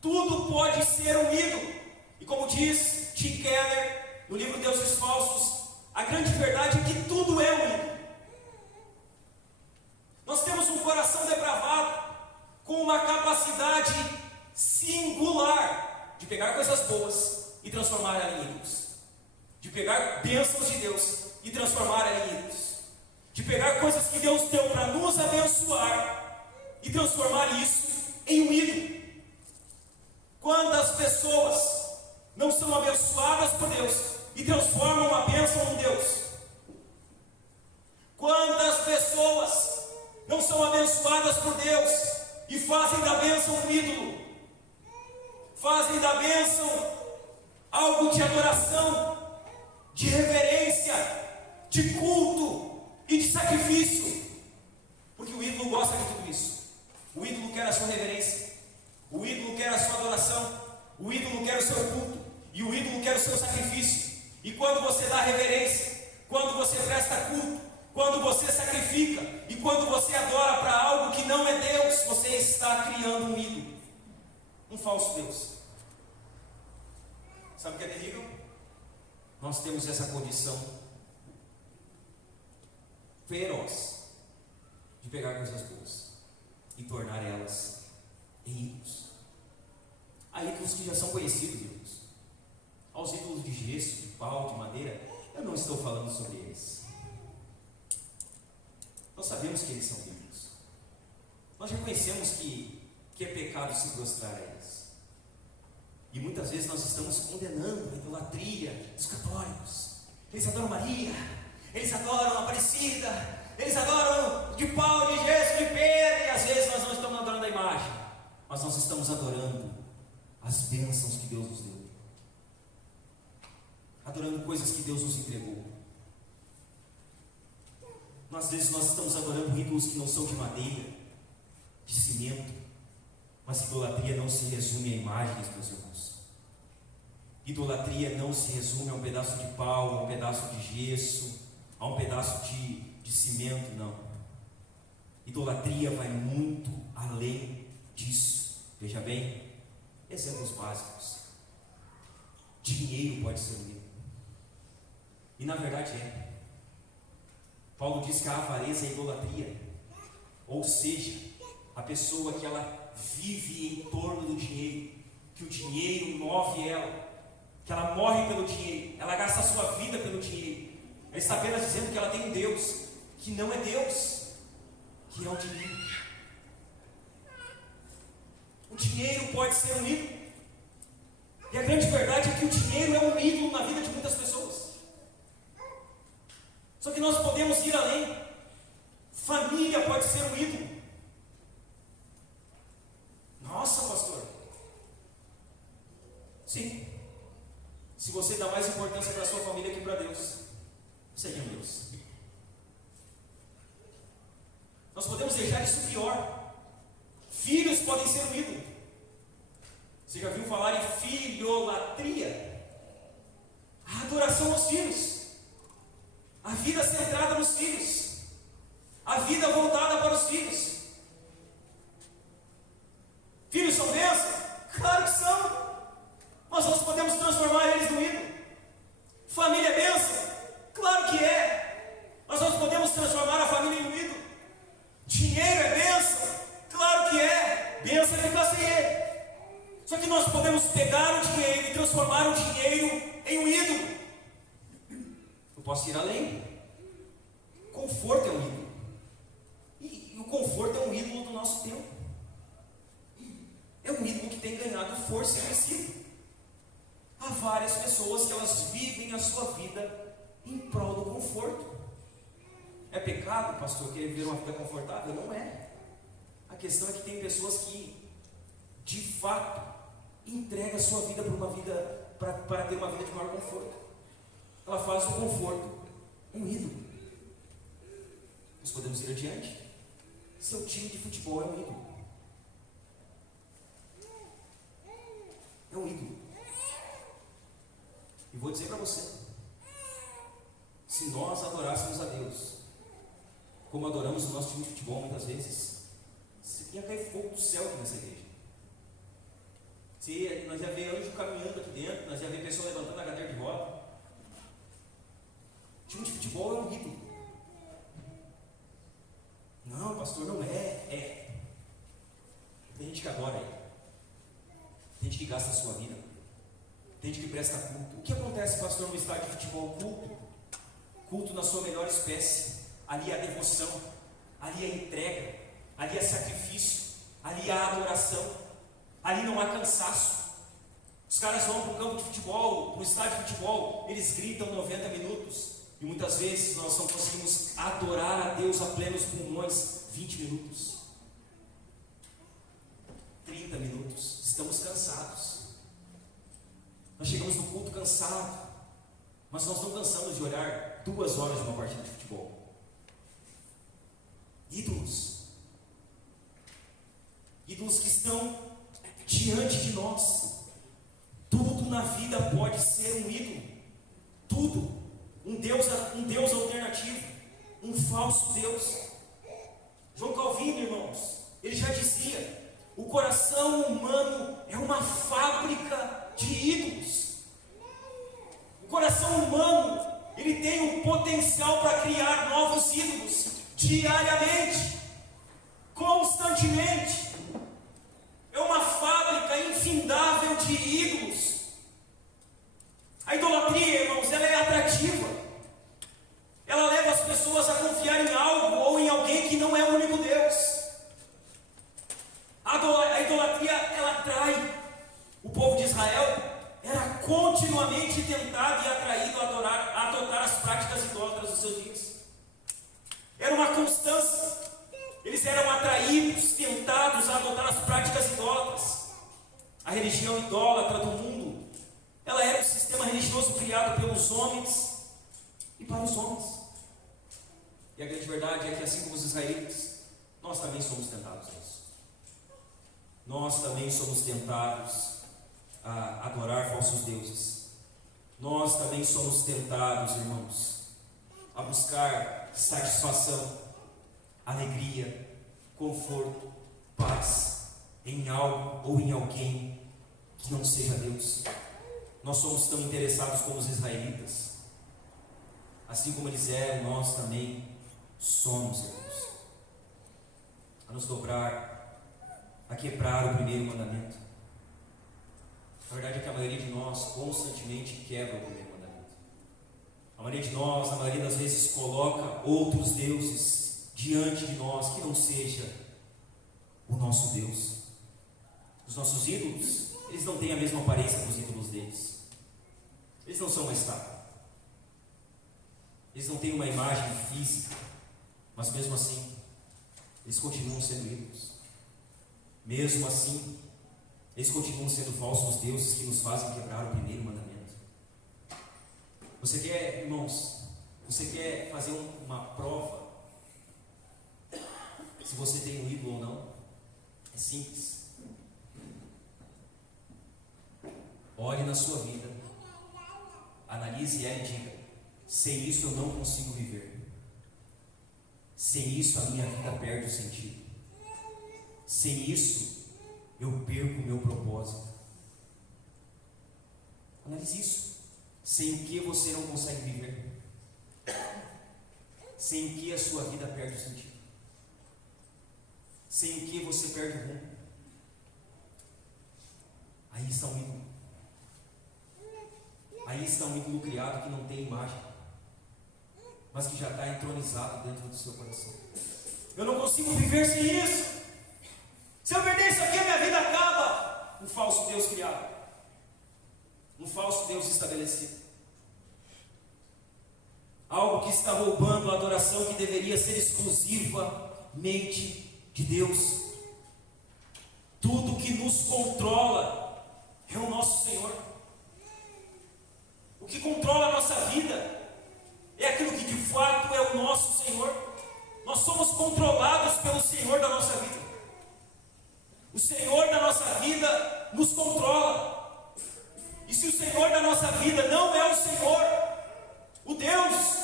tudo pode ser um ídolo. E como diz Tim Keller no livro Deuses Falsos, a grande verdade é que tudo é um ídolo. Nós temos um coração depravado com uma capacidade singular de pegar coisas boas e transformar elas em ídolos, de pegar bênçãos de Deus e transformar elas em ídolos, de pegar coisas que Deus deu para nos abençoar e transformar isso em um ídolo. Quantas pessoas não são abençoadas por Deus e transformam a bênção em Deus? Quantas pessoas não são abençoadas por Deus e fazem da bênção um ídolo? Fazem da bênção algo de adoração, de reverência, de culto e de sacrifício, porque o ídolo gosta de tudo isso. O ídolo quer a sua reverência, o ídolo quer a sua adoração, o ídolo quer o seu culto, e o ídolo quer o seu sacrifício. E quando você dá reverência, quando você presta culto, quando você sacrifica e quando você adora para algo que não é Deus, você está criando um ídolo, um falso Deus. Sabe o que é terrível? Nós temos essa condição feroz de pegar coisas boas e tornar elas em ídolos. Há ídolos que já são conhecidos, irmãos. Aos ídolos de gesso, de pau, de madeira, eu não estou falando sobre eles. Nós sabemos que eles são ídolos. Nós já conhecemos que é pecado se prostrar a eles. E muitas vezes nós estamos condenando a idolatria dos católicos. Eles adoram Maria, eles adoram a Aparecida, eles adoram de pau, de gesso, de pedra. E às vezes nós não estamos adorando a imagem, mas nós estamos adorando as bênçãos que Deus nos deu, adorando coisas que Deus nos entregou. Às vezes nós estamos adorando ídolos que não são de madeira, de cimento. Mas idolatria não se resume a imagens, meus irmãos. Idolatria não se resume a um pedaço de pau, a um pedaço de gesso, a um pedaço de cimento, não. Idolatria vai muito além disso. Veja bem, exemplos básicos. Dinheiro pode ser um ídolo. E na verdade é. Paulo diz que a avareza é idolatria. Ou seja, a pessoa que ela vive em torno do dinheiro, que o dinheiro move ela, que ela morre pelo dinheiro, ela gasta a sua vida pelo dinheiro. Ela está apenas dizendo que ela tem um Deus, que não é Deus, que é o dinheiro. O dinheiro pode ser um ídolo. E a grande verdade é que o dinheiro é um ídolo na vida de muitas pessoas. Só que nós podemos ir além. Família pode ser um ídolo. Nossa, pastor. Sim. Se você dá mais importância para a sua família que para Deus, seja Deus. Nós podemos deixar isso pior. Filhos podem ser um ídolo. Você já viu falar em filholatria? A adoração aos filhos, a vida centrada nos filhos, a vida voltada para os filhos. Filhos são bênção? Claro que são. Mas nós podemos transformar eles no ídolo. Família é bênção? Claro que é. Mas nós podemos transformar a família em um ídolo. Dinheiro é bênção? Claro que é. Bênção é ficar sem ele. Só que nós podemos pegar o dinheiro e transformar o dinheiro em um ídolo. Eu posso ir além. Conforto é um ídolo. E o conforto é um ídolo do nosso tempo. É um ídolo que tem ganhado força e crescido. Há várias pessoas que elas vivem a sua vida em prol do conforto. É pecado, pastor, querer viver uma vida confortável? Não é. A questão é que tem pessoas que, de fato, entregam a sua vida para ter uma vida de maior conforto. Ela faz o conforto um ídolo. Nós podemos ir adiante. Seu time de futebol é um ídolo. É um ídolo. E vou dizer para você, se nós adorássemos a Deus como adoramos o nosso time de futebol muitas vezes, ia cair fogo do céu aqui nessa igreja. Nós ia ver anjo caminhando aqui dentro, nós ia ver pessoas levantando a cadeira de roda. Time de futebol é um ídolo. Não, pastor, não é. Tem gente que adora ele. Tem gente que gasta a sua vida. Tem gente que presta culto. O que acontece, pastor, no estádio de futebol? Culto. Culto na sua melhor espécie. Ali há devoção, ali há entrega, ali há sacrifício, ali há adoração, ali não há cansaço. Os caras vão para o campo de futebol, para o estádio de futebol, eles gritam 90 minutos. E muitas vezes nós não conseguimos adorar a Deus a plenos pulmões 20 minutos. 30 minutos. Estamos cansados. Nós chegamos no culto cansado, mas nós não cansamos de olhar 2 horas de uma partida de futebol. Ídolos. Ídolos que estão diante de nós. Tudo na vida pode ser um ídolo. Tudo. Um Deus alternativo. Um falso Deus. João Calvino, irmãos, ele já dizia: o coração humano é uma fábrica de ídolos. O coração humano, ele tem o potencial para criar novos ídolos diariamente, constantemente. continente. É uma fábrica infindável de ídolos. A idolatria, irmãos, ela é atrativa. Ela leva as pessoas a confiar em algo ou em alguém que não é o único Deus. A idolatria, ela atrai. O povo de Israel era continuamente tentado e atraído a adotar as práticas idólatras dos seus dias. Era uma constância. Eles eram atraídos, tentados a adotar as práticas idólatras. A religião idólatra do mundo, ela era um sistema religioso criado pelos homens e para os homens. E a grande verdade é que, assim como os israelitas, nós também somos tentados a isso. Nós também somos tentados a adorar falsos deuses. Nós também somos tentados, irmãos, a buscar satisfação, alegria, conforto, paz em algo ou em alguém que não seja Deus. Nós somos tão interessados como os israelitas. Assim como eles eram, nós também somos, irmãos. A nos dobrar, a quebrar o primeiro mandamento. A verdade é que a maioria de nós constantemente quebra o primeiro mandamento. A maioria de nós, a maioria das vezes, coloca outros deuses diante de nós que não seja o nosso Deus. Os nossos ídolos, eles não têm a mesma aparência dos ídolos deles. Eles não são uma estátua. Eles não têm uma imagem física, mas mesmo assim, eles continuam sendo ídolos. Mesmo assim, eles continuam sendo falsos deuses que nos fazem quebrar o primeiro mandamento. Você quer, irmãos, você quer fazer uma prova se você tem um ídolo ou não? É simples. Olhe na sua vida, analise ela e diga: sem isso eu não consigo viver. Sem isso a minha vida perde o sentido. Sem isso eu perco o meu propósito. Analise isso. Sem o que você não consegue viver? Sem o que a sua vida perde o sentido? Sem o que você perde o rumo? Aí está um ídolo. Aí está um ídolo criado que não tem imagem, mas que já está entronizado dentro do seu coração. Eu não consigo viver sem isso. Se eu perder isso aqui, a minha vida acaba. Um falso Deus criado, um falso Deus estabelecido, algo que está roubando a adoração que deveria ser exclusivamente de Deus. Tudo que nos controla é o nosso Senhor. O que controla a nossa vida é aquilo que de fato é o nosso Senhor. Nós somos controlados pelo Senhor da nossa vida. O Senhor da nossa vida nos controla. E se o Senhor da nossa vida não é o Senhor, o Deus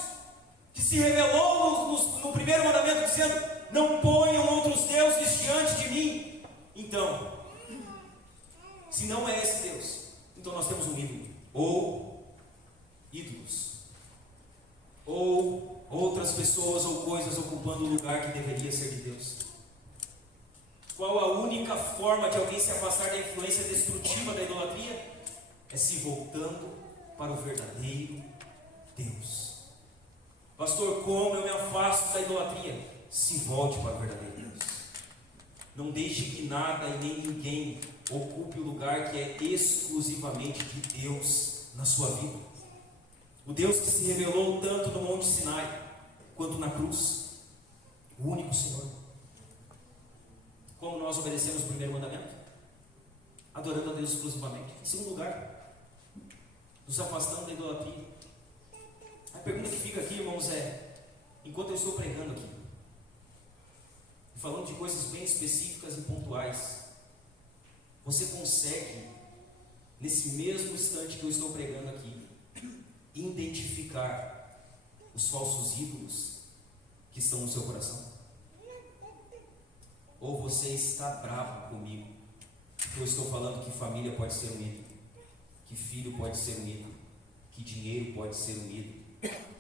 que se revelou no primeiro mandamento dizendo: não ponham outros deuses diante de mim, então, se não é esse Deus, então nós temos um ídolo, ou ídolos, ou outras pessoas ou coisas ocupando o lugar que deveria ser de Deus. Qual a única forma de alguém se afastar da influência destrutiva da idolatria? É se voltando para o verdadeiro Deus. Pastor, como eu me afasto da idolatria? Se volte para o verdadeiro Deus. Não deixe que nada e nem ninguém ocupe o lugar que é exclusivamente de Deus na sua vida. O Deus que se revelou tanto no Monte Sinai quanto na cruz. O único Senhor. Como nós obedecemos o primeiro mandamento? Adorando a Deus exclusivamente. Em segundo lugar, nos afastando da idolatria. A pergunta que fica aqui, irmãos, é: enquanto eu estou pregando aqui, e falando de coisas bem específicas e pontuais, você consegue, nesse mesmo instante que eu estou pregando aqui, identificar os falsos ídolos que estão no seu coração? Ou você está bravo comigo, porque eu estou falando que família pode ser um ídolo, que filho pode ser um ídolo, que dinheiro pode ser um ídolo,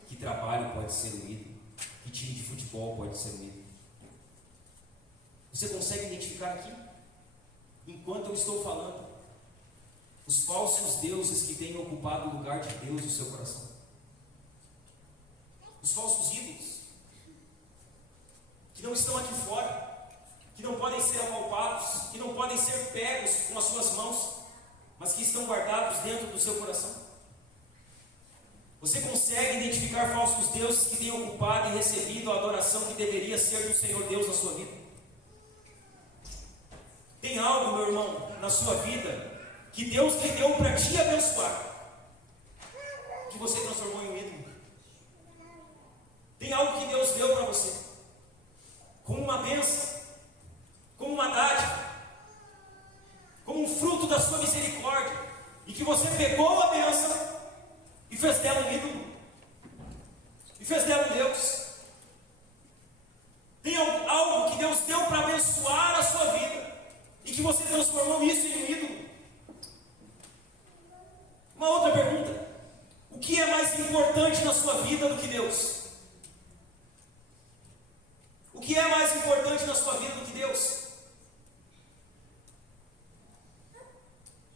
que trabalho pode ser um ídolo, que time de futebol pode ser um ídolo? Você consegue identificar aqui? Enquanto eu estou falando, os falsos deuses que têm ocupado o lugar de Deus no seu coração. Os falsos ídolos, que não estão aqui fora, que não podem ser apalpados, que não podem ser pegos com as suas mãos, mas que estão guardados dentro do seu coração. Você consegue identificar falsos deuses que têm ocupado e recebido a adoração que deveria ser do Senhor Deus na sua vida? Tem algo, meu irmão, na sua vida que Deus lhe deu para te abençoar, que você transformou em um ídolo. Tem algo que Deus deu para você, como uma bênção, como uma dádiva, como um fruto da sua misericórdia, e que você pegou a bênção e fez dela um ídolo, e fez dela um Deus. Tem algo que Deus deu para abençoar a sua vida, e que você transformou isso em um ídolo. Uma outra pergunta: o que é mais importante na sua vida do que Deus? O que é mais importante na sua vida do que Deus?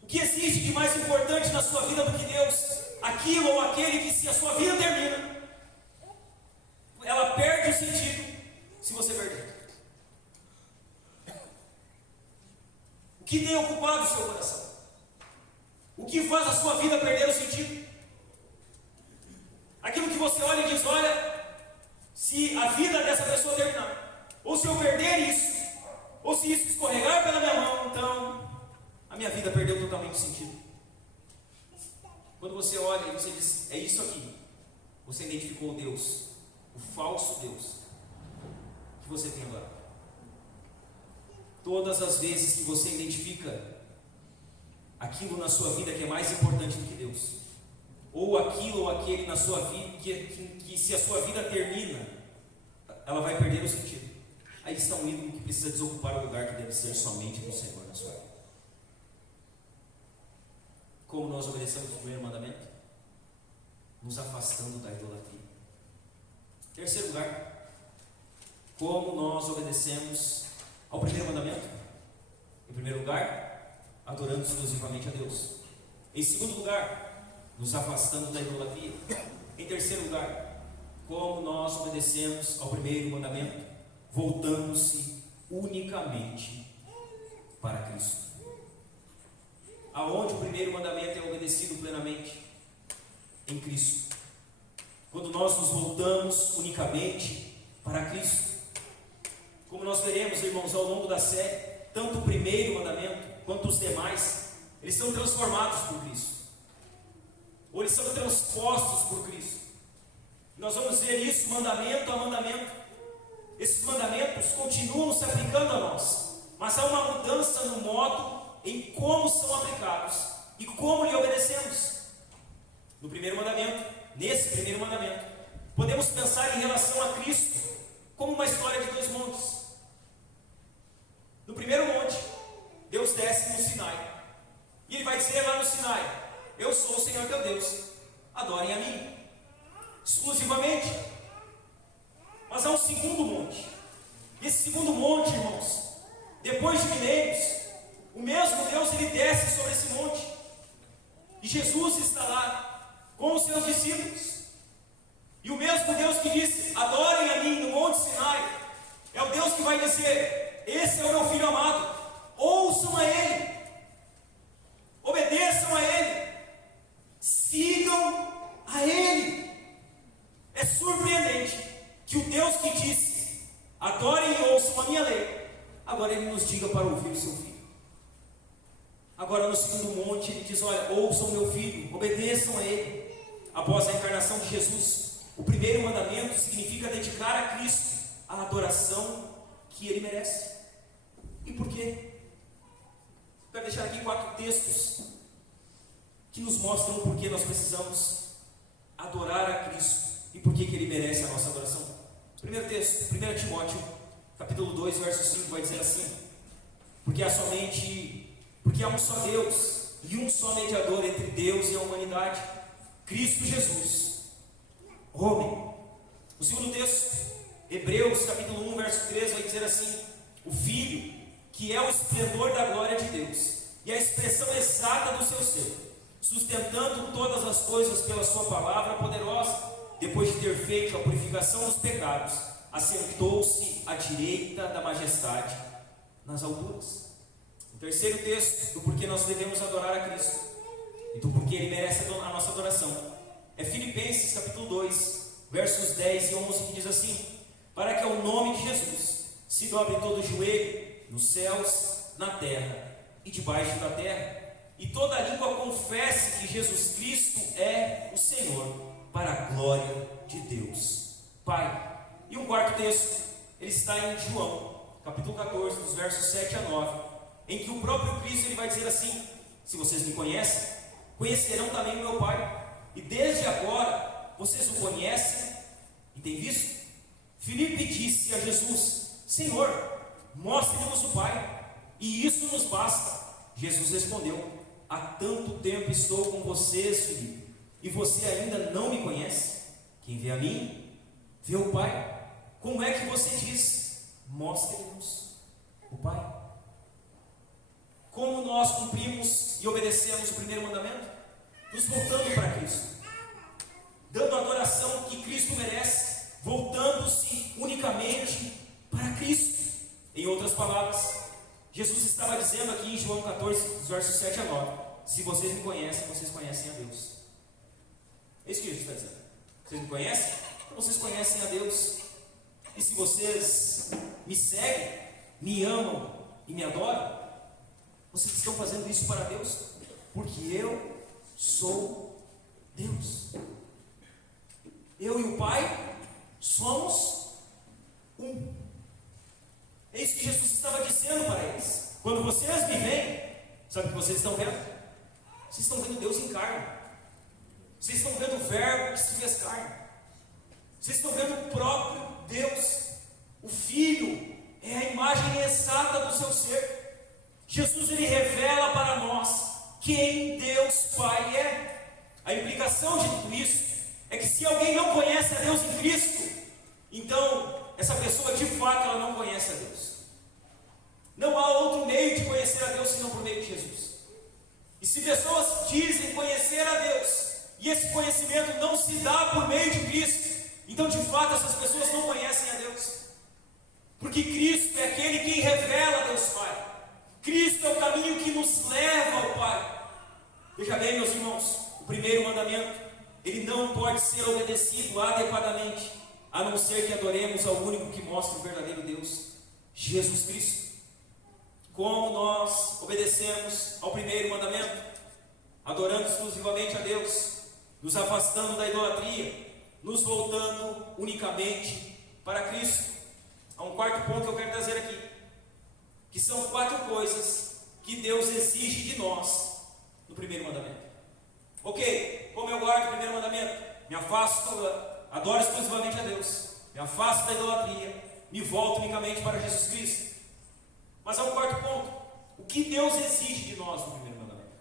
O que existe de mais importante na sua vida do que Deus? Aquilo ou aquele que, se a sua vida termina, ela perde o sentido se você perder. O que tem ocupado o seu coração? O que faz a sua vida perder o sentido? Aquilo que você olha e diz: olha, se a vida dessa pessoa terminar, ou se eu perder isso, ou se isso escorregar pela minha mão, então a minha vida perdeu totalmente o sentido. Quando você olha e você diz: é isso aqui, você identificou Deus, o falso Deus que você tem agora. Todas as vezes que você identifica aquilo na sua vida que é mais importante do que Deus, ou aquilo ou aquele na sua vida que se a sua vida termina, ela vai perder o sentido, aí está um ídolo que precisa desocupar o lugar que deve ser somente do Senhor na sua vida. Como nós obedecemos o primeiro mandamento? Nos afastando da idolatria. Terceiro lugar, como nós obedecemos ao primeiro mandamento? Em primeiro lugar, adorando exclusivamente a Deus. Em segundo lugar, nos afastando da idolatria. Em terceiro lugar, como nós obedecemos ao primeiro mandamento? Voltando-se unicamente para Cristo. Aonde o primeiro mandamento é obedecido plenamente? Em Cristo. Quando nós nos voltamos unicamente para Cristo. Como nós veremos, irmãos, ao longo da série, tanto o primeiro mandamento quanto os demais, eles são transformados por Cristo, ou eles são transpostos por Cristo. Nós vamos ver isso mandamento a mandamento. Esses mandamentos continuam se aplicando a nós, mas há uma mudança no modo em como são aplicados e como lhe obedecemos. No primeiro mandamento, nesse primeiro mandamento, podemos pensar em relação a Cristo como uma história de dois montes. No primeiro monte, Deus desce no Sinai, e Ele vai dizer lá no Sinai: eu sou o Senhor teu Deus, adorem a mim, exclusivamente. Mas há um segundo monte, e esse segundo monte, irmãos, depois de milênios, o mesmo Deus, Ele desce sobre esse monte, e Jesus está lá com os seus discípulos, e o mesmo Deus que disse: adorem a mim no monte Sinai, é o Deus que vai dizer: esse é o meu filho amado, ouçam a Ele, obedeçam a Ele, sigam a Ele. É surpreendente que o Deus que disse: adorem e ouçam a minha lei, agora Ele nos diga para ouvir o seu filho. Agora no segundo monte Ele diz: olha, ouçam meu filho, obedeçam a Ele. Após a encarnação de Jesus, o primeiro mandamento significa dedicar a Cristo a adoração que Ele merece. E por quê? Quero deixar aqui 4 textos que nos mostram o porquê nós precisamos adorar a Cristo e por que Ele merece a nossa adoração. Primeiro texto, 1 Timóteo, capítulo 2, verso 5, vai dizer assim: porque há um só Deus e um só mediador entre Deus e a humanidade, Cristo Jesus, homem. O segundo texto, Hebreus capítulo 1, verso 3, vai dizer assim: o Filho, que é o esplendor da glória de Deus, e a expressão exata do seu ser, sustentando todas as coisas pela sua palavra poderosa, depois de ter feito a purificação dos pecados, assentou-se à direita da majestade nas alturas. O terceiro texto do porquê nós devemos adorar a Cristo e do porquê Ele merece a nossa adoração é Filipenses capítulo 2, versos 10 e 11, que diz assim: para que ao nome de Jesus se dobre todo o joelho, nos céus, na terra e debaixo da terra, e toda língua confesse que Jesus Cristo é o Senhor, para a glória de Deus Pai. E um quarto texto, ele está em João, capítulo 14, dos versos 7 a 9, em que o próprio Cristo ele vai dizer assim: se vocês me conhecem, conhecerão também o meu Pai, e desde agora vocês o conhecem e têm visto. Filipe disse a Jesus: Senhor, mostre-nos o Pai, e isso nos basta. Jesus respondeu: há tanto tempo estou com vocês, Filipe, e você ainda não me conhece? Quem vê a mim, vê o Pai. Como é que você diz: mostre-nos o Pai? Como nós cumprimos e obedecemos o primeiro mandamento? Nos voltando para Cristo, dando a adoração que Cristo merece, voltando-se unicamente para Cristo. Em outras palavras, Jesus estava dizendo aqui em João 14, versos 7 a 9: se vocês me conhecem, vocês conhecem a Deus. É isso que Jesus está dizendo. Vocês me conhecem? Vocês conhecem a Deus. E se vocês me seguem, me amam e me adoram, vocês estão fazendo isso para Deus, porque eu sou Deus. Eu e o Pai somos um. É isso que Jesus estava dizendo para eles. Quando vocês me veem, sabe o que vocês estão vendo? Vocês estão vendo Deus em carne. Vocês estão vendo o Verbo que se fez carne. Vocês estão vendo o próprio Deus. O Filho é a imagem exata do seu ser. Jesus ele revela para nós quem Deus Pai é. A implicação de tudo isso é que se alguém não conhece a Deus em Cristo, então essa pessoa de fato ela não conhece a Deus. Não há outro meio de conhecer a Deus senão por meio de Jesus. E se pessoas dizem conhecer a Deus e esse conhecimento não se dá por meio de Cristo, então de fato essas pessoas não conhecem a Deus. Porque Cristo é aquele quem revela a Deus Pai. Cristo é o caminho que nos leva ao Pai. Veja bem, meus irmãos, o primeiro mandamento, ele não pode ser obedecido adequadamente, a não ser que adoremos ao único que mostra o verdadeiro Deus, Jesus Cristo. Como nós obedecemos ao primeiro mandamento? Adorando exclusivamente a Deus, nos afastando da idolatria, nos voltando unicamente para Cristo. Há um quarto ponto que eu quero trazer aqui, que são 4 coisas que Deus exige de nós no primeiro mandamento. Ok, como eu guardo o primeiro mandamento? Me afasto, adoro exclusivamente a Deus, me afasto da idolatria, me volto unicamente para Jesus Cristo. Mas há um quarto ponto: o que Deus exige de nós no primeiro mandamento?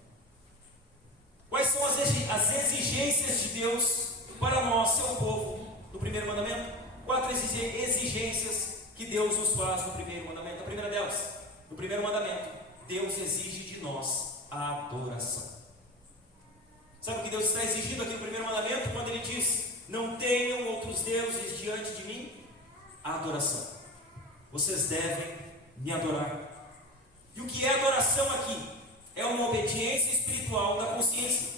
Quais são as exigências de Deus para nós, seu povo, no primeiro mandamento? 4 exigências que Deus nos faz no primeiro mandamento. A primeira delas, no primeiro mandamento, Deus exige de nós a adoração. Sabe o que Deus está exigindo aqui no primeiro mandamento? Quando Ele diz: não tenham outros deuses diante de mim? A adoração. Vocês devem me adorar. E o que é adoração aqui? É uma obediência espiritual da consciência.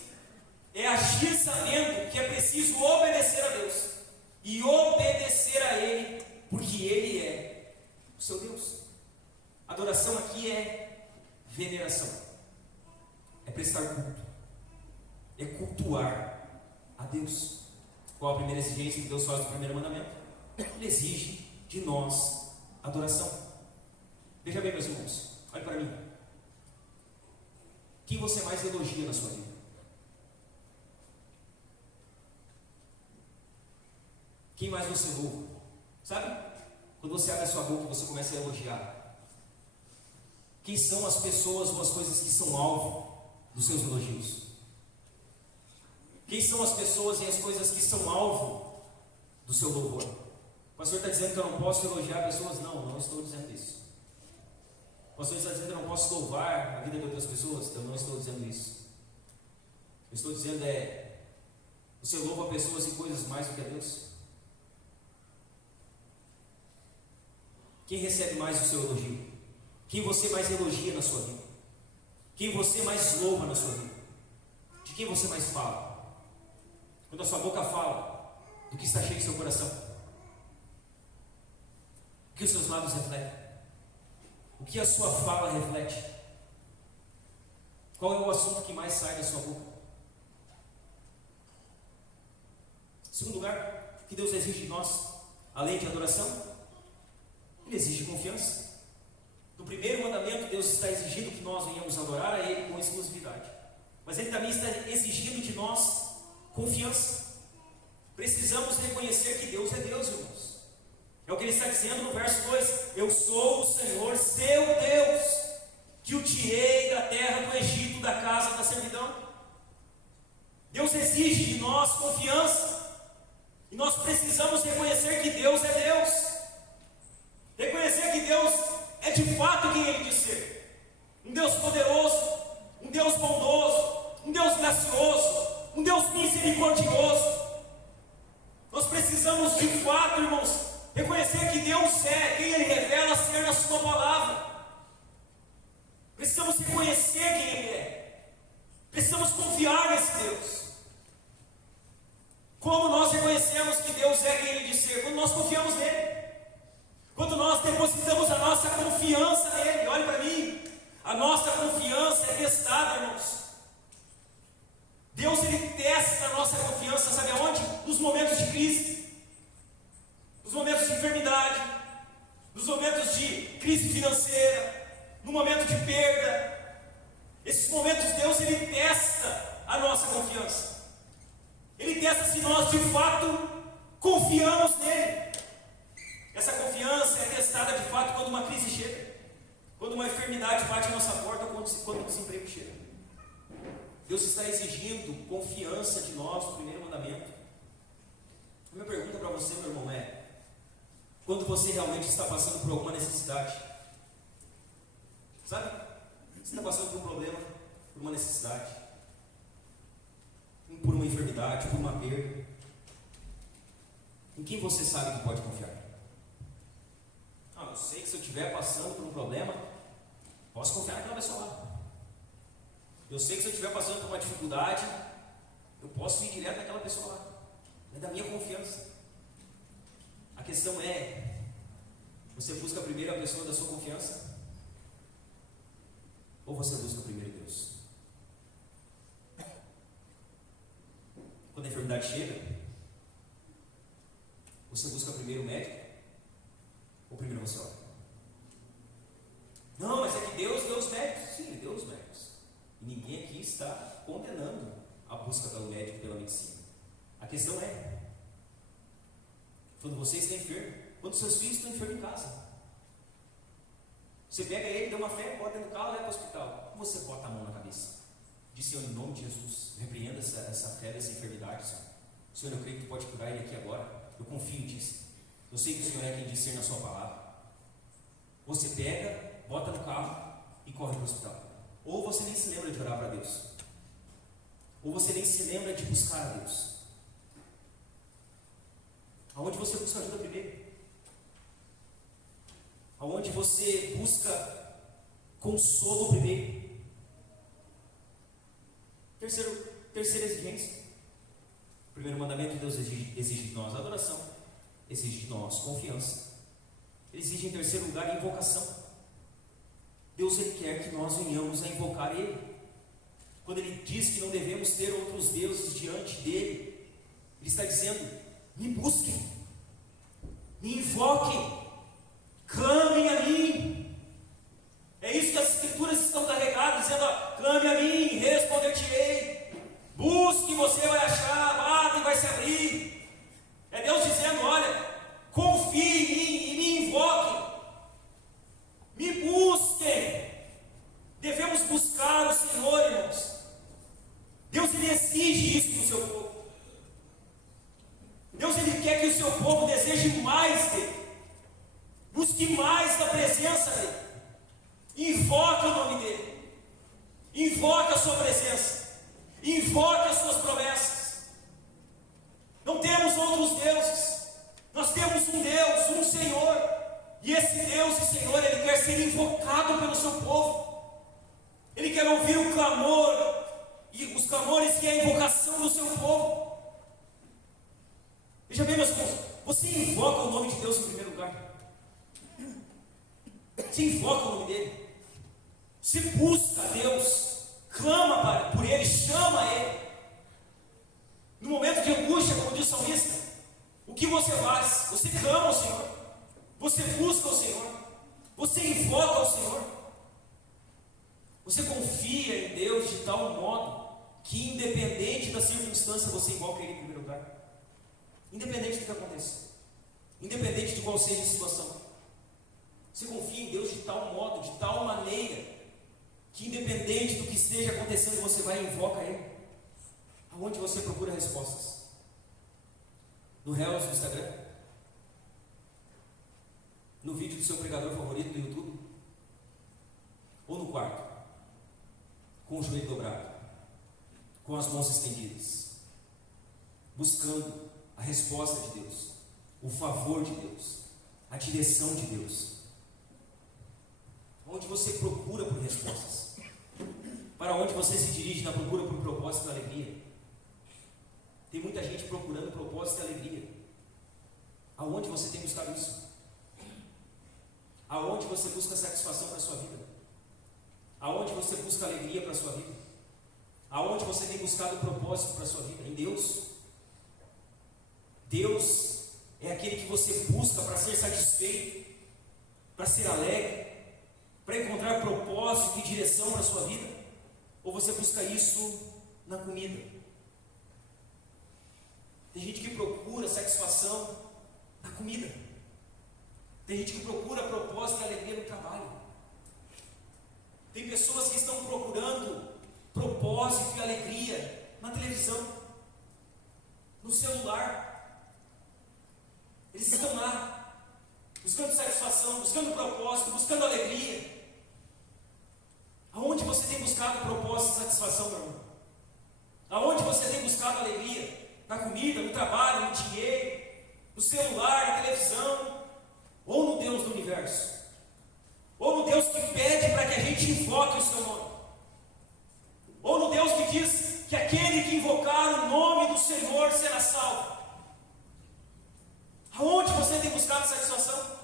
É agir sabendo que é preciso obedecer a Deus. E obedecer a Ele, porque Ele é o seu Deus. Adoração aqui é veneração. É prestar culto. É cultuar a Deus. Qual a primeira exigência que Deus faz no primeiro mandamento? Ele exige de nós adoração. Veja bem, meus irmãos, olhe para mim. Quem você mais elogia na sua vida? Quem mais você louva? Sabe? Quando você abre a sua boca, você começa a elogiar. Quem são as pessoas ou as coisas que são alvo dos seus elogios? Quem são as pessoas e as coisas que são alvo do seu louvor? O pastor está dizendo que eu não posso elogiar pessoas? Não, não estou dizendo isso. pastor está dizendo que eu não posso louvar a vida de outras pessoas. Eu não estou dizendo isso. Eu estou dizendo você louva pessoas e coisas mais do que a Deus? Quem recebe mais o seu elogio? Quem você mais elogia na sua vida? Quem você mais louva na sua vida? De quem você mais fala? Quando a sua boca fala, do que está cheio do seu coração? O que os seus lábios refletem? O que a sua fala reflete? Qual é o assunto que mais sai da sua boca? Segundo lugar, o que Deus exige de nós, além de adoração? Ele exige confiança. No primeiro mandamento, Deus está exigindo que nós venhamos adorar a Ele com exclusividade. Mas Ele também está exigindo de nós confiança. Precisamos reconhecer que Deus é Deus, irmãos. É o que Ele está dizendo no verso 2: Eu sou o Senhor, seu Deus, que o tirei da terra do Egito, da casa da servidão. Deus exige de nós confiança. E nós precisamos reconhecer que Deus é Deus. Reconhecer que Deus é de fato quem Ele diz ser. Um Deus poderoso, um Deus bondoso, um Deus gracioso, um Deus misericordioso. Nós precisamos de fato, irmãos, reconhecer que Deus é quem Ele revela ser na sua palavra. Precisamos reconhecer quem Ele é. Precisamos confiar nesse Deus. Como nós reconhecemos que Deus é quem Ele diz ser? Quando nós confiamos nele. Quando nós depositamos a nossa confiança nele. Olhe para mim. A nossa confiança é testada, irmãos. Deus, Ele testa a nossa confiança, sabe aonde? Nos momentos de crise, nos momentos de enfermidade, nos momentos de crise financeira, no momento de perda. Esses momentos Deus, Ele testa a nossa confiança. Ele testa se nós de fato confiamos nele. Essa confiança é testada de fato quando uma crise chega, quando uma enfermidade bate à nossa porta, ou quando o desemprego chega. Deus está exigindo confiança de nós no primeiro mandamento. A minha pergunta para você, meu irmão, é: quando você realmente está passando por alguma necessidade, sabe? Você está passando por um problema, por uma necessidade, por uma enfermidade, por uma perda, em quem você sabe que pode confiar? Eu sei que se eu estiver passando por um problema, posso confiar naquela pessoa lá. Eu sei que se eu estiver passando por uma dificuldade, eu posso ir direto naquela pessoa lá. É da minha confiança. A questão é: você busca primeiro a pessoa da sua confiança? Ou você busca primeiro Deus? Quando a enfermidade chega, você busca primeiro o médico? Ou primeiro você ora? Não, mas é que Deus deu os médicos. Sim, Ele deu os médicos. E ninguém aqui está condenando a busca pelo médico e pela medicina. A questão é: quando você está enfermo, quando seus filhos estão enfermos em casa, você pega ele, dá uma fé, bota dentro do carro e leva para o hospital. Você bota a mão na cabeça. Diz: Senhor, em nome de Jesus, repreenda essa fé, essa enfermidade, Senhor. Senhor, eu creio que tu pode curar ele aqui agora. Eu confio nisso. Eu sei que o Senhor é quem diz ser na sua palavra. Você pega, bota no carro e corre para o hospital. Ou você nem se lembra de orar para Deus. Ou você nem se lembra de buscar a Deus. Aonde você busca ajuda primeiro? Aonde você busca consolo primeiro? Terceira exigência. O primeiro mandamento de Deus exige de nós adoração, exige de nós confiança. Ele exige em terceiro lugar invocação. Deus, Ele quer que nós venhamos a invocar Ele. Quando Ele diz que não devemos ter outros deuses diante dEle, Ele está dizendo: me busquem, me invoquem, clamem a mim. É isso que as Escrituras estão carregadas, dizendo: clame a mim, responder-te-ei. Busque, você vai achar, bata e vai se abrir. É Deus dizendo: olha, confie em mim e me invoquem, me busquem. Devemos buscar o Senhor, irmãos. Deus, Ele exige isso do seu povo. Deus, Ele quer que o seu povo deseje mais dEle, busque mais da presença dEle. Invoque o nome dele. Invoque a sua presença. Invoque as suas promessas. Não temos outros deuses. Nós temos um Deus, um Senhor. E esse Deus e Senhor, Ele quer ser invocado pelo seu povo. Ele quer ouvir o clamor, e os clamores e a invocação do seu povo. Veja bem, meus irmãos, você invoca o nome de Deus em primeiro lugar. Você invoca o nome dele. Você busca a Deus, clama por Ele, chama Ele. No momento de angústia, como diz o salmista, o que você faz? Você clama ao Senhor, você busca o Senhor, você invoca o Senhor, você confia em Deus de tal modo que, independente da circunstância, você invoca Ele em primeiro lugar. Independente do que aconteça, independente de qual seja a situação, você confia em Deus de tal modo, de tal maneira, que independente do que esteja acontecendo, você vai e invoca Ele. Aonde você procura respostas? No Reels do Instagram? No vídeo do seu pregador favorito no YouTube? Ou no quarto? Com o joelho dobrado, com as mãos estendidas, buscando a resposta de Deus, o favor de Deus, a direção de Deus. Onde você procura por respostas? Para onde você se dirige na procura por propósito e alegria? Tem muita gente procurando propósito e alegria. Aonde você tem buscado isso? Aonde você busca satisfação para a sua vida? Aonde você busca alegria para a sua vida? Aonde você tem buscado propósito para a sua vida? Em Deus? Deus é aquele que você busca para ser satisfeito, para ser alegre, para encontrar propósito e direção para a sua vida? Ou você busca isso na comida? Tem gente que procura satisfação na comida. Tem gente que procura propósito e alegria no trabalho. Tem pessoas que estão procurando propósito e alegria na televisão, no celular. Eles estão lá, buscando satisfação, buscando propósito, buscando alegria. Aonde você tem buscado propósito e satisfação, meu irmão? Aonde você tem buscado alegria? Na comida, no trabalho, no dinheiro, no celular, na televisão? Ou no Deus do universo? Ou no Deus que pede para que a gente invoque o seu nome? Ou no Deus que diz que aquele que invocar o nome do Senhor será salvo? Aonde você tem buscado satisfação?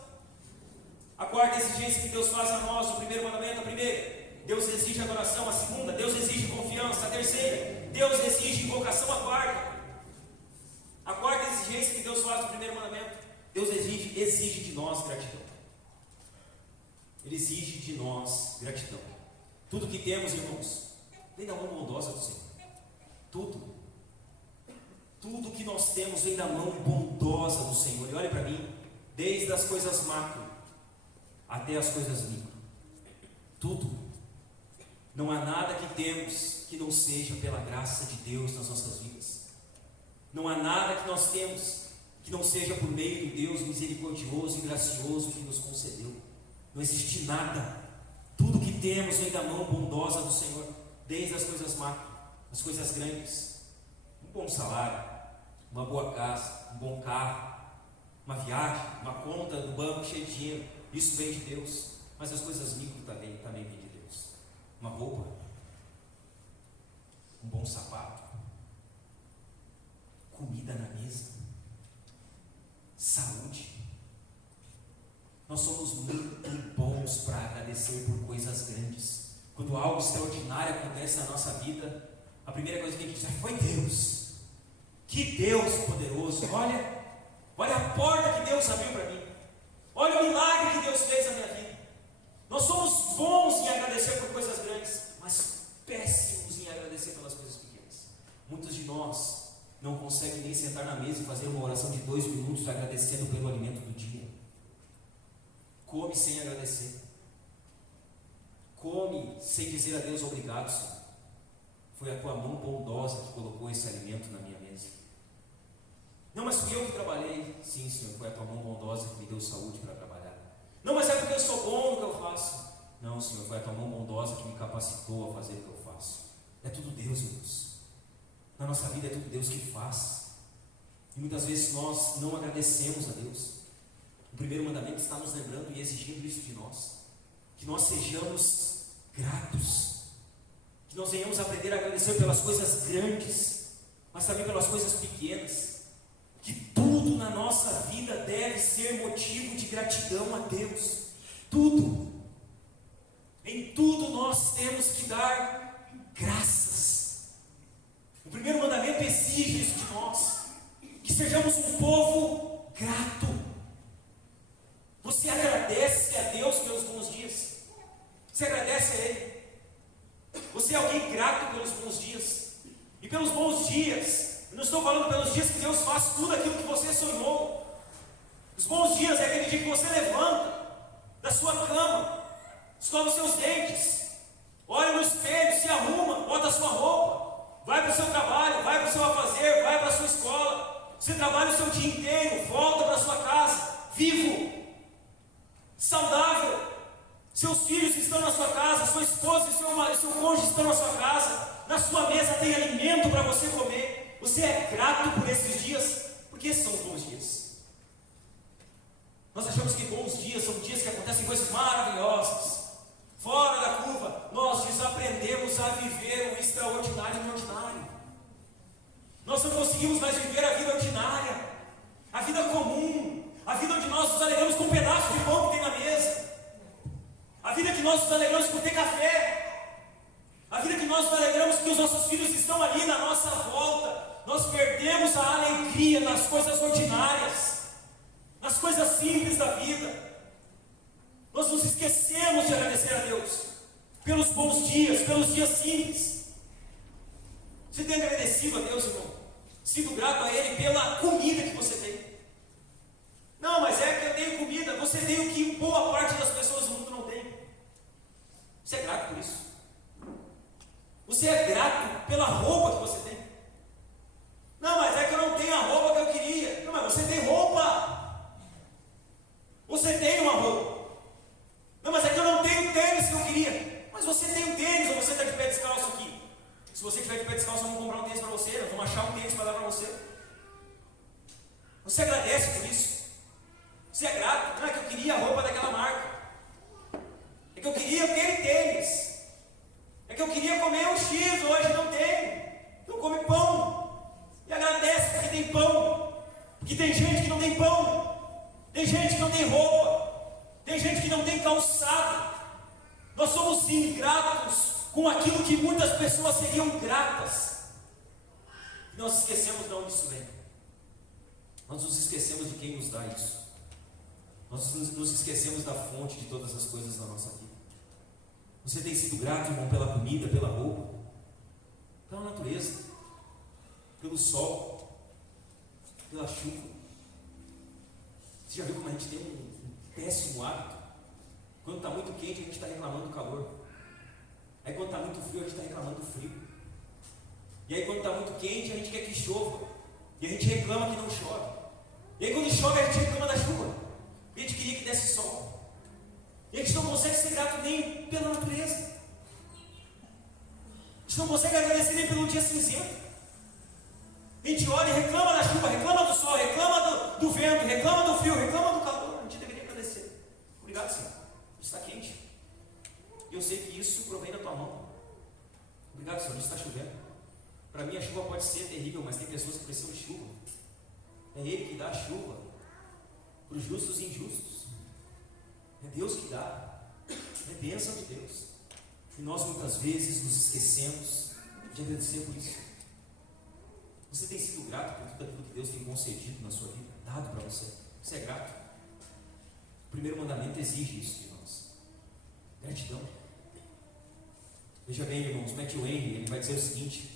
A quarta exigência que Deus faz a nós, o primeiro mandamento, a primeira, Deus exige adoração. A segunda, Deus exige confiança. A terceira, Deus exige invocação. A quarta exigência que Deus faz no primeiro mandamento, Deus exige de nós gratidão. Ele exige de nós gratidão. Tudo que temos, irmãos, vem da mão bondosa do Senhor. Tudo que nós temos vem da mão bondosa do Senhor. E olha para mim, desde as coisas macro até as coisas micro, tudo. Não há nada que temos que não seja pela graça de Deus nas nossas vidas. Não há nada que nós temos que não seja por meio do Deus misericordioso e gracioso que nos concedeu. Não existe nada. Tudo que temos vem da mão bondosa do Senhor, desde as coisas macro, as coisas grandes. Um bom salário, uma boa casa, um bom carro, uma viagem, uma conta no banco cheia de dinheiro. Isso vem de Deus. Mas as coisas micro também vêm de Deus. Uma roupa, um bom sapato, comida na mesa, saúde. Nós somos muito bons para agradecer por coisas grandes. Quando algo extraordinário acontece na nossa vida, a primeira coisa que a gente diz é: foi Deus. Que Deus poderoso. Olha a porta que Deus abriu para mim. Olha o milagre que Deus fez na minha vida. Nós somos bons em agradecer por coisas grandes, mas péssimos em agradecer pelas coisas pequenas. Muitos de nós não conseguem nem sentar na mesa e fazer uma oração de 2 minutos agradecendo pelo alimento do dia. Come sem agradecer. Come sem dizer a Deus obrigado, Senhor. Foi a tua mão bondosa que colocou esse alimento na minha mesa. Não, mas fui eu que trabalhei. Sim, Senhor, foi a tua mão bondosa que me deu saúde para trabalhar. Não, mas é porque eu sou bom no que eu faço. Não, Senhor, foi a tua mão bondosa que me capacitou a fazer o que eu faço. É tudo Deus, irmãos. Na nossa vida é tudo Deus que faz. E muitas vezes nós não agradecemos a Deus. O primeiro mandamento está nos lembrando e exigindo isso de nós. Que nós sejamos gratos. Que nós venhamos aprender a agradecer pelas coisas grandes, mas também pelas coisas pequenas. Que tudo na nossa vida deve ser motivo de gratidão a Deus. Tudo. Em tudo nós temos que dar graças. O primeiro mandamento exige isso de nós. Que sejamos um povo grato. Você agradece a Deus pelos bons dias? Você agradece a Ele? Você é alguém grato pelos bons dias? E pelos bons dias, eu não estou falando pelos dias que Deus faz tudo aquilo que você sonhou. Os bons dias é aquele dia que você levanta da sua cama, escova os seus dentes, olha no espelho, se arruma, bota a sua roupa, vai para o seu trabalho, vai para o seu afazer, vai para a sua escola. Você trabalha o seu dia inteiro, volta para a sua casa, vivo, saudável. Seus filhos estão na sua casa, sua esposa e seu cônjuge estão na sua casa. Na sua mesa tem alimento para você comer. Você é grato por esses dias, porque esses são os bons dias. Nós achamos que bons dias são dias que acontecem coisas maravilhosas. Fora da curva, nós desaprendemos a viver o extraordinário no ordinário. Nós não conseguimos mais viver a vida ordinária, a vida comum, a vida onde nós nos alegramos com um pedaço de pão que tem na mesa, a vida que nós nos alegramos por ter café, a vida que nós nos alegramos que os nossos filhos estão ali na nossa volta. Nós perdemos a alegria nas coisas ordinárias, nas coisas simples da vida. Nós nos esquecemos de agradecer a Deus pelos bons dias, pelos dias simples. Você tem agradecido a Deus, irmão? Sido grato a Ele pela comida que você tem? Não, mas é que eu tenho comida. Você tem o que boa parte das pessoas do mundo não tem. Você é grato por isso? Você é grato pela roupa que você tem? Não, mas é que eu não tenho a roupa que eu queria. Não, mas você tem roupa. Você tem uma roupa. Não, mas é que eu não tenho o tênis que eu queria. Mas você tem um tênis ou você está de pé descalço aqui? Se você estiver de pé descalço, nós vamos comprar um tênis para você. Nós vamos achar um tênis para dar para você. Você agradece por isso? Você é grato? Não é que eu queria a roupa daquela marca. É que eu queria aquele tênis. É que eu queria comer um X, hoje não tem. Então come pão. E agradece porque tem pão. Porque tem gente que não tem pão. Tem gente que não tem roupa. Tem gente que não tem calçado. Nós somos ingratos com aquilo que muitas pessoas seriam gratas. E nós esquecemos de onde isso vem. Nós nos esquecemos de quem nos dá isso. Nós nos esquecemos da fonte de todas as coisas da nossa vida. Você tem sido grato, irmão, pela comida, pela roupa, pela natureza, pelo sol, pela chuva. Você já viu como a gente tem um péssimo hábito? Quando está muito quente, a gente está reclamando do calor. Aí quando está muito frio, a gente está reclamando do frio. E aí quando está muito quente, a gente quer que chova. E a gente reclama que não chove. E aí quando chove, a gente reclama da chuva. E a gente queria que desse sol. E a gente não consegue ser grato nem pela natureza. A gente não consegue agradecer nem pelo dia cinzento. A gente olha e reclama da chuva, reclama do sol, reclama do vento, reclama do frio, reclama do calor. A gente deveria agradecer. Obrigado, Senhor. Está quente. E eu sei que isso provém da tua mão. Obrigado, Senhor. Está chovendo. Para mim a chuva pode ser terrível, mas tem pessoas que precisam de chuva. É Ele que dá a chuva para os justos e injustos. É Deus que dá. É bênção de Deus. E nós muitas vezes nos esquecemos de agradecer por isso. Você tem sido grato por tudo aquilo que Deus tem concedido na sua vida, dado para você? Você é grato? O primeiro mandamento exige isso de nós. Gratidão. Veja bem, irmãos, Matthew Henry, ele vai dizer o seguinte: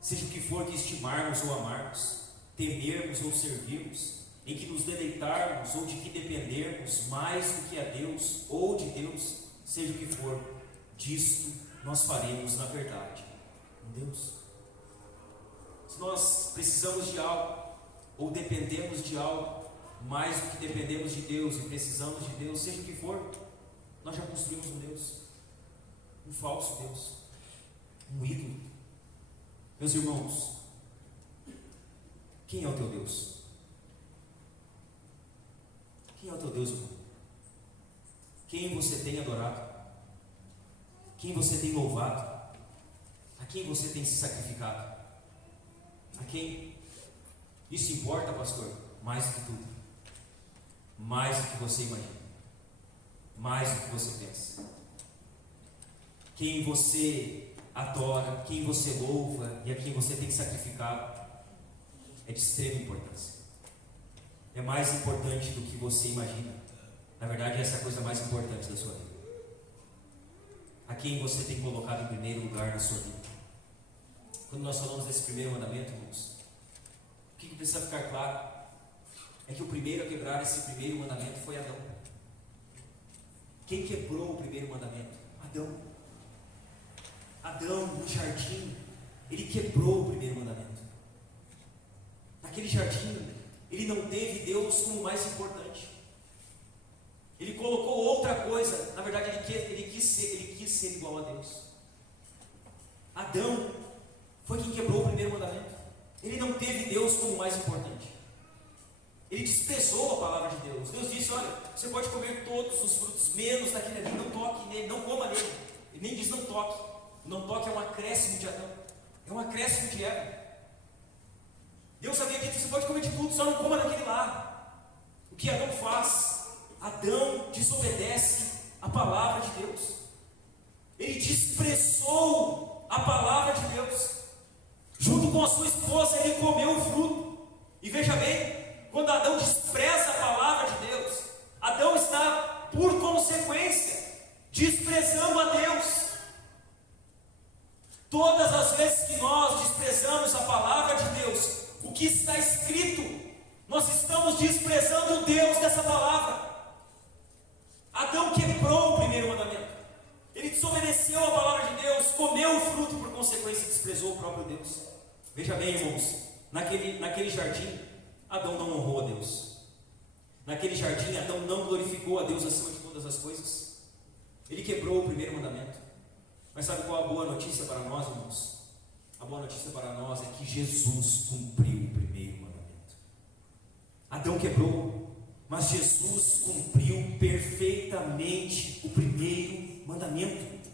seja o que for que estimarmos ou amarmos, temermos ou servirmos, em que nos deleitarmos ou de que dependermos mais do que a Deus ou de Deus, seja o que for, disto nós faremos na verdade em Deus. Se nós precisamos de algo ou dependemos de algo mais do que dependemos de Deus e precisamos de Deus, seja o que for, nós já construímos um Deus, um falso Deus, um ídolo. Meus irmãos, quem é o teu Deus? Quem é o teu Deus, irmão? Quem você tem adorado? Quem você tem louvado? A quem você tem se sacrificado? A quem? Isso importa, pastor? Mais do que tudo. Mais do que você imagina. Mais do que você pensa. Quem você adora, quem você louva e a quem você tem sacrificado é de extrema importância. É mais importante do que você imagina. Na verdade, essa é a coisa mais importante da sua vida. A quem você tem colocado em primeiro lugar na sua vida. Quando nós falamos desse primeiro mandamento, irmãos, o que precisa ficar claro é que o primeiro a quebrar esse primeiro mandamento foi Adão. Quem quebrou o primeiro mandamento? Adão. Adão, no jardim, ele quebrou o primeiro mandamento. Naquele jardim, ele não teve Deus como mais importante. Ele colocou outra coisa. Na verdade, ele quis ser igual a Deus. Adão foi quem quebrou o primeiro mandamento. Ele não teve Deus como mais importante. Ele desprezou a palavra de Deus. Deus disse: olha, você pode comer todos os frutos, menos daquele ali, não toque nele, não coma nele. Ele nem diz não toque. Não toque é um acréscimo de Adão, é um acréscimo de Eva. Deus havia dito: você pode comer de tudo, só não coma daquele lá. O que Adão faz? Adão desobedece a palavra de Deus. Ele desprezou a palavra de Deus. Junto com a sua esposa, ele comeu o fruto. E veja bem, quando Adão despreza a palavra de Deus, Adão está, por consequência, desprezando a Deus. Todas as vezes que nós desprezamos a palavra de Deus, o que está escrito, nós estamos desprezando o Deus dessa palavra. Adão quebrou o primeiro mandamento. Ele desobedeceu a palavra de Deus, comeu o fruto, por consequência desprezou o próprio Deus. Veja bem, irmãos, naquele jardim, Adão não honrou a Deus. Naquele jardim, Adão não glorificou a Deus acima de todas as coisas. Ele quebrou o primeiro mandamento. Mas sabe qual a boa notícia para nós, irmãos? A boa notícia para nós é que Jesus cumpriu o primeiro mandamento. Adão quebrou, mas Jesus cumpriu perfeitamente o primeiro mandamento.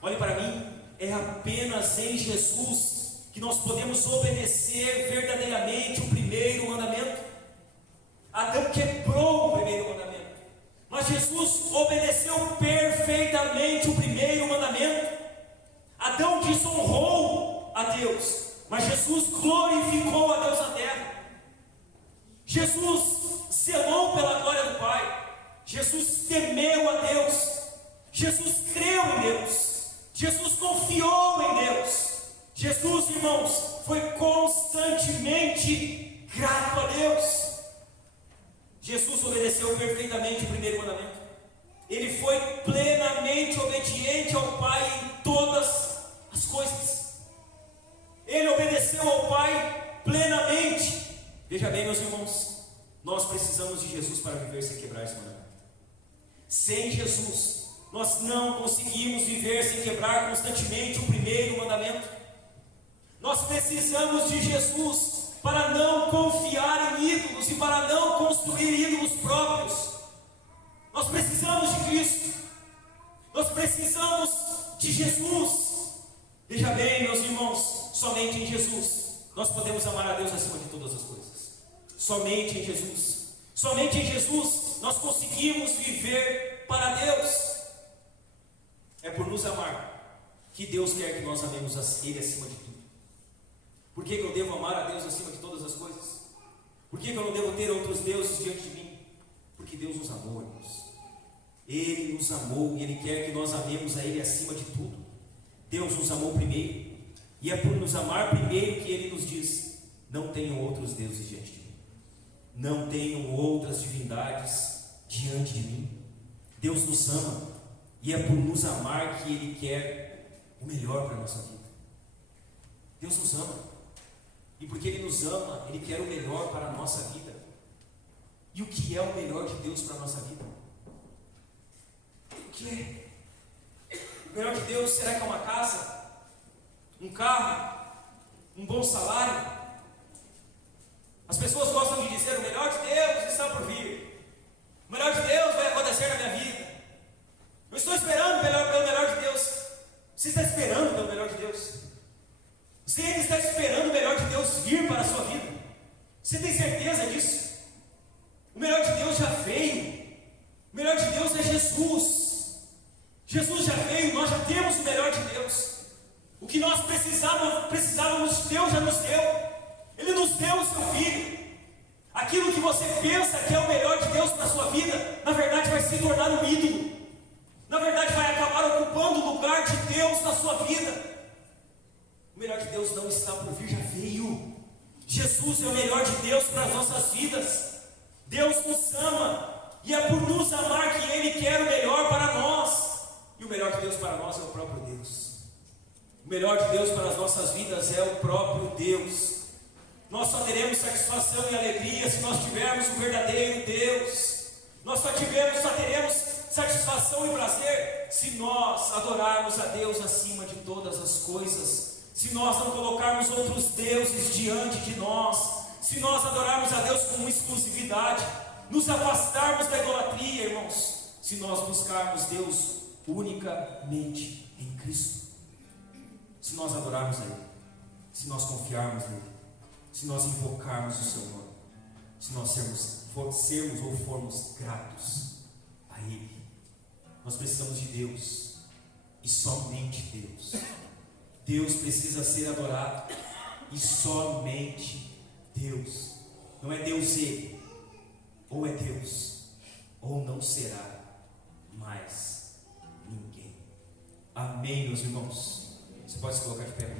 Olhe para mim, é apenas em Jesus que nós podemos obedecer verdadeiramente o primeiro mandamento. Adão quebrou o primeiro mandamento, mas Jesus obedeceu perfeitamente o primeiro mandamento. Adão desonrou a Deus, mas Jesus glorificou a Deus na terra. Jesus zelou pela glória do Pai. Jesus temeu a Deus. Jesus creu em Deus. Jesus confiou em Deus. Jesus, irmãos, foi constantemente grato a Deus. Jesus obedeceu perfeitamente o primeiro mandamento. Ele foi plenamente obediente ao Pai em todas as coisas. Ele obedeceu ao Pai plenamente. Veja bem, meus irmãos, nós precisamos de Jesus para viver sem quebrar esse mandamento. Sem Jesus, nós não conseguimos viver sem quebrar constantemente o primeiro mandamento. Nós precisamos de Jesus para não confiar em ídolos e para não construir ídolos próprios. Nós precisamos de Cristo. Nós precisamos de Jesus. Veja bem, meus irmãos, somente em Jesus nós podemos amar a Deus acima de todas as coisas. Somente em Jesus. Somente em Jesus nós conseguimos viver para Deus. É por nos amar que Deus quer que nós amemos Ele acima de tudo. Por que eu devo amar a Deus acima de todas as coisas? Por que eu não devo ter outros deuses diante de mim? Porque Deus nos amou, irmãos. Ele nos amou e Ele quer que nós amemos a Ele acima de tudo. Deus nos amou primeiro, e é por nos amar primeiro que Ele nos diz: não tenham outros deuses diante de mim, não tenham outras divindades diante de mim. Deus nos ama, e é por nos amar que Ele quer o melhor para a nossa vida. Deus nos ama, e porque Ele nos ama, Ele quer o melhor para a nossa vida. E o que é o melhor de Deus para a nossa vida? O que é? O melhor de Deus, será que é uma casa? Um carro? Um bom salário? As pessoas gostam de dizer: o melhor de Deus está por vir. O melhor de Deus vai acontecer na minha vida. Eu estou esperando pelo melhor de Deus. Você está esperando pelo melhor de Deus? Você ainda está esperando o melhor de Deus vir para a sua vida? Você tem certeza disso? O melhor de Deus já veio. O melhor de Deus é Jesus. Jesus já veio, nós já temos o melhor de Deus. O que nós precisávamos, Deus já nos deu. Ele nos deu o seu Filho. Aquilo que você pensa que é o melhor de Deus para a sua vida, na verdade vai se tornar um ídolo. Na verdade vai acabar ocupando o lugar de Deus na sua vida. O melhor de Deus não está por vir, já veio. Jesus é o melhor de Deus para as nossas vidas. Deus nos ama, e é por nos amar que Ele quer o melhor para nós. E o melhor de Deus para nós é o próprio Deus. O melhor de Deus para as nossas vidas é o próprio Deus. Nós só teremos satisfação e alegria se nós tivermos o verdadeiro Deus. Nós só teremos satisfação e prazer se nós adorarmos a Deus acima de todas as coisas. Se nós não colocarmos outros deuses diante de nós. Se nós adorarmos a Deus com exclusividade. Nos afastarmos da idolatria, irmãos. Se nós buscarmos Deus unicamente em Cristo. Se nós adorarmos a Ele. Se nós confiarmos nele. Se nós invocarmos o seu nome. Se nós sermos ou formos gratos a Ele. Nós precisamos de Deus. E somente Deus. Deus precisa ser adorado. E somente Deus. Não é Deus e. Ou é Deus. Ou não será mais ninguém. Amém, meus irmãos. Você pode se colocar de pé.